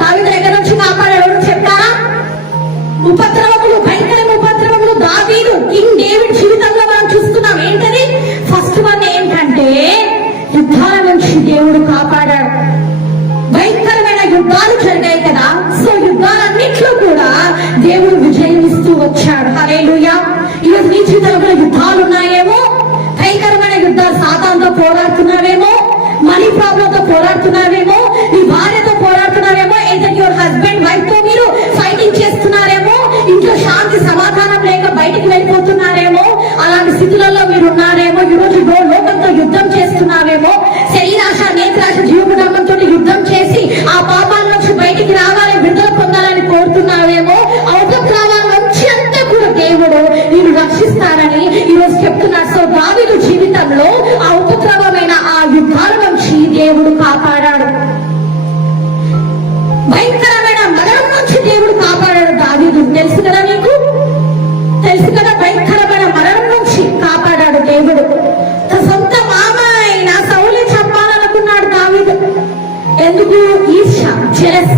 దావీదు ఎక్కడి నుంచి కాపాడాడు చెప్తారా? ఉపద్రవములు, భయంకరమైన ఉపద్రవములు దావీదు కింగ్ డేవిడ్ జీవితంలో మనం చూస్తున్నాం. ఏంటది? ఫస్ట్ వన్ ఏంటంటే యుద్ధాల నుంచి దేవుడు కాపాడాడు. భయంకరమైన యుద్ధాలు జరిగాయి కదా. సో యుద్ధాలన్నింటిలో కూడా దేవుడు విజయం ఇస్తూ వచ్చాడు. హల్లెలూయా. ఈరోజు నీ జీవితంలో యుద్ధాలు ఉన్నాయేమో, భయంకరమైన యుద్ధాలు. సాతానుతో పోరాడుతున్నావేమో, మనీ ప్రాబ్లం తో పోరాడుతున్నావేమో, నీ భార్యతో పోరాడుతున్నావేమో, ఏదైనా యువర్ హస్బెండ్ వైఫ్ తో మీరు ఫైటింగ్ చేస్తున్నారేమో, ఇంట్లో శాంతి సమాధానం లేక బయటికి వెళ్ళిపోతున్నారేమో, అలాంటి స్థితులలో మీరు ఉన్నారేమో. ఈ రోజు లోకంతో యుద్ధం చేస్తున్నావేమో, శరీరాశ, నేత్రాశ, జీవకుటుంబంతో యుద్ధం చేసి ఆ పాపాల నుంచి బయటికి రావాలి, విడుదల పొందాలని కోరుతున్నావేమో. ఆ ఉపద్రవాల నుంచి అంతా కూడా దేవుడు నేను రక్షిస్తానని ఈరోజు చెప్తున్నాడు. సో దావీదు జీవితంలో ఆ ఉపద్రవమైన ఆ యుద్ధాల నుంచి దేవుడు కాపాడాడు. భయంకరమైన మరణం నుంచి దేవుడు కాపాడాడు దావీదు. తెలుసు కదా మీకు? తెలుసు కదా? భయంకరమైన మరణం నుంచి కాపాడాడు దేవుడు. తన సొంత మామ అయిన సౌలుని చంపాలనుకున్నాడు దావీదు. ఎందుకు? ఈర్ష్య, జెలస్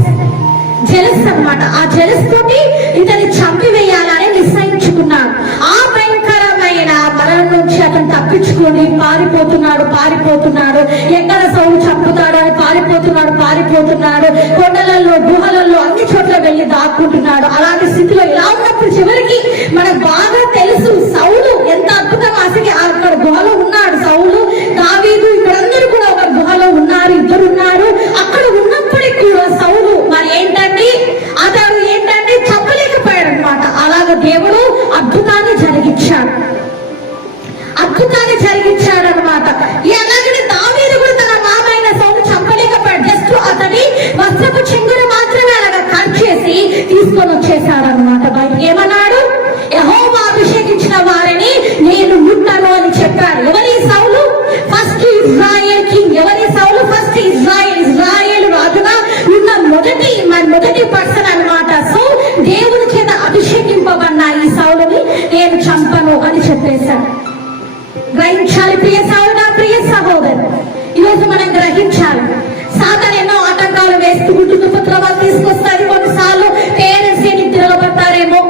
అన్నమాట. ఆ జెలస్ తోటి ఇతన్ని చంపివేయాలని నిశ్చయించుకున్నాడు. ఆ భయంకరమైన మరణం నుంచి అతను తప్పించుకొని పారిపోతున్నాడు. ఎక్కడ సౌలు చంపుతాడు అని పారిపోతున్నాడు. కొండలలో, గుహలలో, అన్ని చోట్ల వెళ్ళి దాక్కుంటున్నాడు. అలాంటి స్థితిలో ఇలా ఉన్నప్పుడు చివరికి మనకు బాగా తెలుసు సౌలు ఎంత అద్భుతం. అసలు అక్కడ గుహలో ఉన్నాడు సౌలు, దావీదు, ఇక్కడందరూ కూడా గ్రహించాలి. సాతాను ఎన్నో ఆటంకాలు వేస్తూ ఉంటుంది, ఉపద్రవాలు తీసుకొస్తారు. కొన్నిసార్లు పేరెంట్స్ నీకు తిరగబడతారేమో,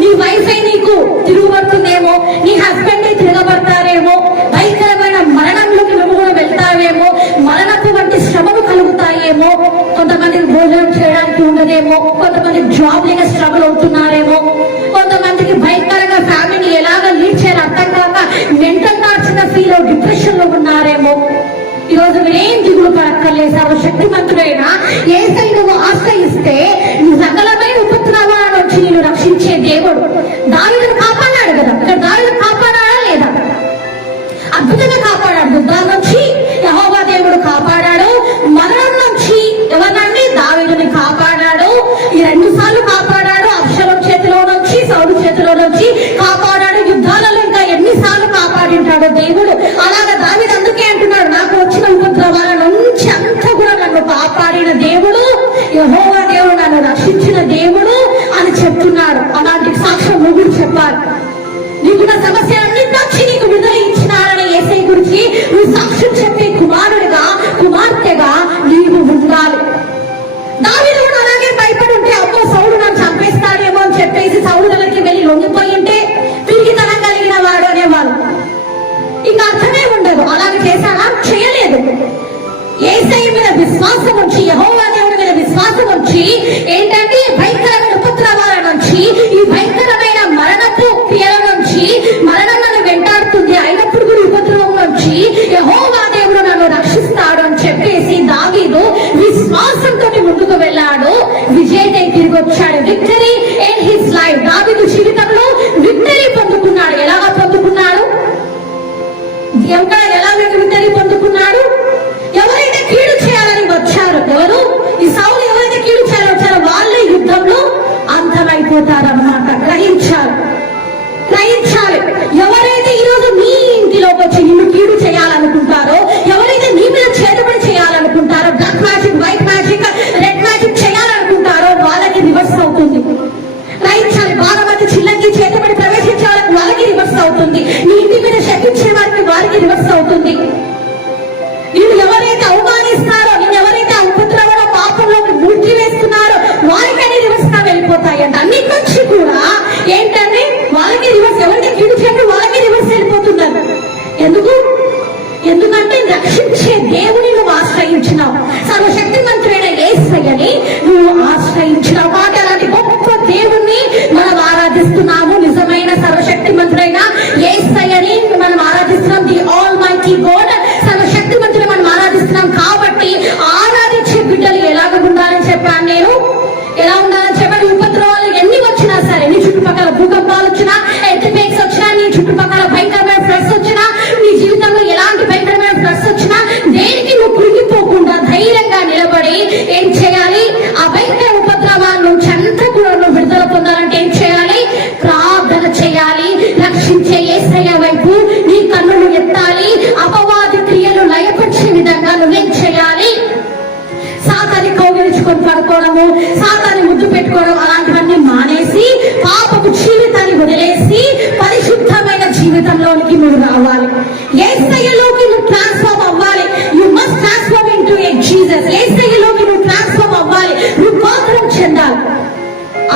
నీ వైఫై నీకు తిరుగుబడుతుందేమో, నీ హస్బెండ్ తిరగబడతారేమో, భయంకరమైన మరణంలోకి నువ్వు కూడా వెళ్తావేమో, మరణపు వంటి శ్రమలు కలుగుతాయేమో, కొంతమందికి భోజనం చేయడానికి ఉండదేమో, కొంతమందికి జాబ్ లేక స్ట్రగుల్ అవుతున్నారేమో, కొంతమందికి భయంకరంగా ఫ్యామిలీని ఎలాగ లీడ్ చేయాలి అర్థం కాక mental torture feel out depression లో ఉన్నారేమో. ఈ రోజు మీరేం దిగులు పడక్కర్లేదు. సర్వశక్తిమంతుడైన యేసయ్య నువ్వు ఆశ్రయిస్తే నువ్వు సకలమైన ఉపద్రవాల నుంచి నేను రక్షించే దేవుడు. దావీదును కాపాడాడు కదా, ఇక్కడ దావీదును కాపాడాడా లేదా? అద్భుతంగా కాపాడాడు. యుద్ధాల నుంచి యెహోవా దేవుడు కాపాడాడు. మరణం నుంచి ఎవరినండి? దావీదుని కాపాడాడు. ఈ 2 సార్లు కాపాడాడు. అబ్షలోం చేతిలో నుంచి, సౌలు చేతిలో నుంచి కాపాడాడు. యుద్ధాలలో ఇంకా ఎన్నిసార్లు కాపాడింటాడో దేవుడు. అలాగా దావీదు అందుకే అంటున్నాడు, నాకు వచ్చిన ఉపద్రవాల నుంచి అంతా కూడా నన్ను కాపాడిన దేవుడు యెహోవా దేవుడు, నన్ను రక్షించిన దేవుడు అని చెప్తున్నాడు. అలాంటి సాక్ష్యం నువ్వు చెప్పాలి. నీకున్న సమస్య అన్నిటి నుంచి నీకు విడుదల ఇచ్చినారని యేసయ్య గురించి నువ్వు సాక్ష్యం చెప్పే కుమారుడిగా, కుమార్తెగా నీవు ఉండాలి. దావీదు కూడా అలాగే భయపడి ఉంటే, అమ్మో సౌలు నన్ను చంపేస్తాడేమో అని చెప్పేసి సౌలు దగ్గరికి వెళ్ళి లొంగిపోయి ఉంటే పిరిగితనం కలిగిన వాడు అనేవాళ్ళు. ఇంకా అర్థమే ఉండదు. అలాగే చేశాడా? చేయలేదు. యేసయ్య మీద విశ్వాసం ఉంచి, యెహోవా దేవుడి మీద విశ్వాసం ఉంచి ఏంటంటే భయంకరమైన ఉపద్రవాల నుంచి, ఈ భయంకరమైన మరణపు క్రియల నుంచి, మరణం నన్ను వెంటాడుతుంది అయినప్పుడు కూడా ఉపద్రవం నుంచి యెహోవా దేవుడు నన్ను రక్షిస్తాడు అని చెప్పేసి దావీదు విశ్వాసంతో ముందుకు వెళ్ళాడు. విజేతై తిరిగి వచ్చాడు. Victory in his life. దావీదు జీవితంలో విక్టరీ పొందుకున్నాడు. ఎలాగా పొందుకున్నాడు? ఎలా విక్టరీ పొందుకున్నాడు? ఎవరైతే కీడు చేయాలని వచ్చారో, ఎవరు ఈ సౌలు ఎవరైతే కీడు చేయాలని వచ్చారో వాళ్ళే యుద్ధంలో అంతమైపోతారన్నమాట. గ్రహించాలి. ఎవరైతే ఈరోజు నీ ఇంటిలోకి వచ్చి నిన్ను కీడు చేయాలనుకుంటారో, ఎవరైతే నీ మీద చేతుబడి చేయాలనుకుంటారో, black magic, white magic, red magic చేయాలనుకుంటారో వాళ్ళకి రివర్స్ అవుతుంది. గ్రహించాలి. బాలమతి చిల్లంగి చేతుబడి ప్రవేశించే వాళ్ళకి రివర్స్ అవుతుంది. నీ ఇంటి మీద శపించే వారికి రివర్స్ అవుతుంది. నిన్ను ఎవరైతే అవమానిస్తారో, నిన్ను ఎవరైతే ఉపద్రవంలో పాపంలోకి ముట్టి వేస్తున్నారో వారికని రివర్స్ గా వెళ్ళిపోతాయంట. అన్నిటి నుంచి కూడా ఏంటంటే వాళ్ళకి రివర్స్, ఎవరికి కీడు చేయడం వాళ్ళకి రివర్స్ వెళ్ళిపోతున్నారు. ఎందుకంటే రక్షించే దేవుని నువ్వు ఆశ్రయించినావు. సర్వశక్తిమంతుడైన యేసయ్యని నువ్వు ఆశ్రయించినావు. కాబట్టి అలాంటి గొప్ప దేవుణ్ణి మనం ఆరాధిస్తున్నాము. నిజమైన సర్వశక్తిమంతుడైన యేసయ్యని మనం ఆరాధిస్తున్నాం. ది ఆల్ మైటీ గాడ్, సర్వశక్తిమంతుడు మనం ఆరాధిస్తున్నాం. కాబట్టి ఆరాధించే బిడ్డలు ఎలాగ ఉండాలని చెప్పాను నేను. ఎలా ఉండాలని చెప్పాను? ఉపద్రవాలు ఎన్ని వచ్చినా సరే, నీ చుట్టుపక్కల భూకంపాలు వచ్చినా, ఎర్త్క్వేక్స్ వచ్చినా, నీ చుట్టుపక్కల భయంకరమైన ఫ్లడ్స్ వచ్చినా, నీ జీవితంలో ఎలాంటి భయంకరమైన ఫ్లడ్స్ వచ్చినా దేనికి నువ్వు కృంగిపోకుండా ధైర్యంగా నిలబడి ఏం చేయాలి? ఆ భయంకర ఉపద్రవాల నుంచి అంతా కూడా నువ్వు విడుదల పొందాలంటే ఏం చేయాలి? ప్రార్థన చేయాలి. రక్షించే యేసయ్య వైపు నీ కన్నులు ఎత్తాలి. అపవాది క్రియలు లయపరిచే విధంగా నువ్వేం చేయాలి? సాతాన్ని కౌగిలించుకొని పడుకోవడము, సాతాన్ని ముద్దు పెట్టుకోవడం అలాంటివన్నీ మానేసి పాపపు జీవితాన్ని వదిలేసి పరిశుద్ధమైన జీవితంలోనికి నువ్వు రావాలి. యేసయ్యలోకి నువ్వు ట్రాన్స్ఫార్మ్ అవ్వాలి. You must transform into a Jesus. యేసయ్యలోకి నువ్వు ట్రాన్స్ఫార్మ్ అవ్వాలి, రూపాంతరం చెందాలి.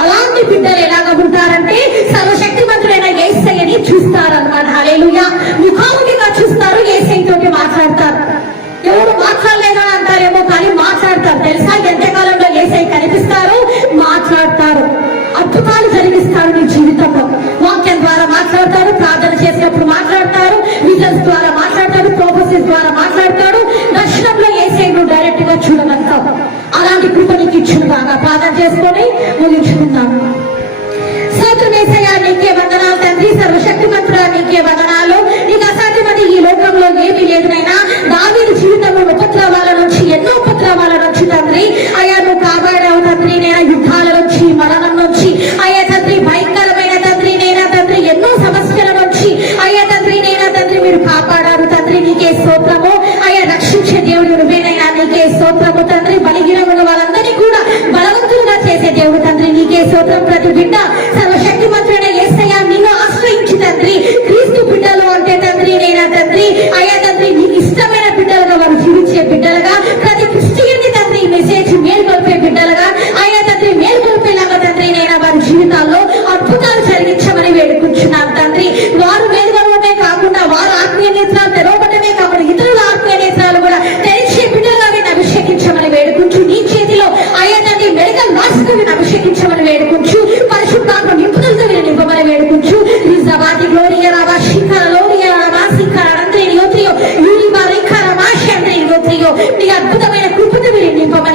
అలాంటి బిడ్డలు ఎలాగ ఉంటారంటే సర్వశక్తిమంతుడైన యేసయ్యని చూస్తారన్నమాట. హల్లెలూయా. ముఖాముఖిగా చూస్తారు, యేసయ్యతోటి మాట్లాడతారు. ఎవరు మాట్లాడలేదా అంటారేమో, కానీ మాట్లాడతారు. తెలుసా? ఎంతకాలంలో యేసయ్య కనిపిస్తారు, మాట్లాడతారు, అద్భుతాలు జరిగిస్తారు నీ జీవితంలో. వాక్యం ద్వారా మాట్లాడతారు, ప్రార్థన చేసినప్పుడు మాట్లాడతారు, విజన్స్ ద్వారా మాట్లాడతారు, ప్రొఫెసీస్ ద్వారా మాట్లాడతాడు. దర్శనంలో యేసయ్య నువ్వు డైరెక్ట్ గా చూడగలుగుతావు. అలాంటి కృప నీకు ఇచ్చును బాగా. ప్రార్థన చేసుకొని ముగించుకుందాము. స్తోత్రం యేసయ్యా, నీకే వందనాలు తండ్రి. సర్వశక్తిమంతుడా నీకే వందనాలు. నీకు అసాధ్యమని ఈ లోకంలో ఏమీ లేదు నైనా. దావీదు జీవితంలో ఉపద్రవాల నుంచి, ఎన్నో ఉపద్రవాల నుంచి తండ్రి అయ్యా నువ్వు కాపాడావు తండ్రి. నేను యుద్ధాల నుంచి, మరణం నుంచి అయ్యా తండ్రి, భయంకరమైన తండ్రి నేనా తండ్రి ఎన్నో సమస్యల నుంచి అయ్యా తండ్రి నేనా తండ్రి మీరు కాపాడారు తండ్రి. నీకే స్తోత్రము అయ్యా. రక్షించే దేవుడు నువ్వేనైనా, నీకే స్తోత్రము తండ్రి. బలిగిరమున వాళ్ళందరినీ కూడా బలవంతులుగా చేసే దేవుడు తండ్రి, నీకే స్తోత్రం. ప్రతి బిడ్డ సర్వశక్తిమంతుడైన యేసయ్యా నిన్ను ఆశ్రయించి తండ్రి, క్రీస్తు బిడ్డలు అంటే తండ్రి నేనా తండ్రి అయ్యా తండ్రి నీకు ఇష్టమైన బిడ్డలుగా వారు జీవించే బిడ్డలుగా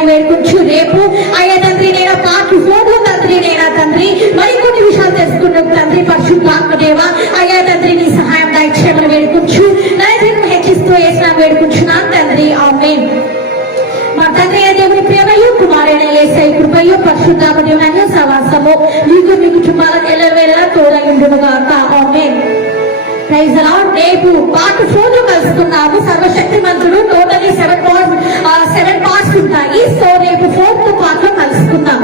సహాయాన్ని వేడుకుంటూ రేపు అయ్యా తండ్రి నేను పార్ట్ 4 తండ్రి నేను తండ్రి మరికొన్ని విషయాలు తెలుసుకున్నాం తండ్రి పరిశుద్ధాత్మ దేవ అయ్యా తండ్రి నీ సహాయం దయచేయమని వేడుకుంటూ నైతికం హెచ్చిస్తూ వేసిన వేడుకుంటున్నాను తండ్రి ఆమేన్. మా తండ్రి అయిన దేవుని ప్రేమయు కుమారుడైన యేసయ్య కృపయు పరిశుద్ధాత్మ దేవుని సహవాసము మీకు మీ కుటుంబాలకు ఎల్లవేళలా తోడయుండును గాక ఆమేన్. Praise the lord. రేపు పార్ట్ 4 లో కలుసుకున్నాము. సర్వశక్తిమంతుడు టోటలీ 7 పార్ట్స్ ఉంటాయి. సో రేపు 4th పార్ట్ లో కలుసుకుందాం.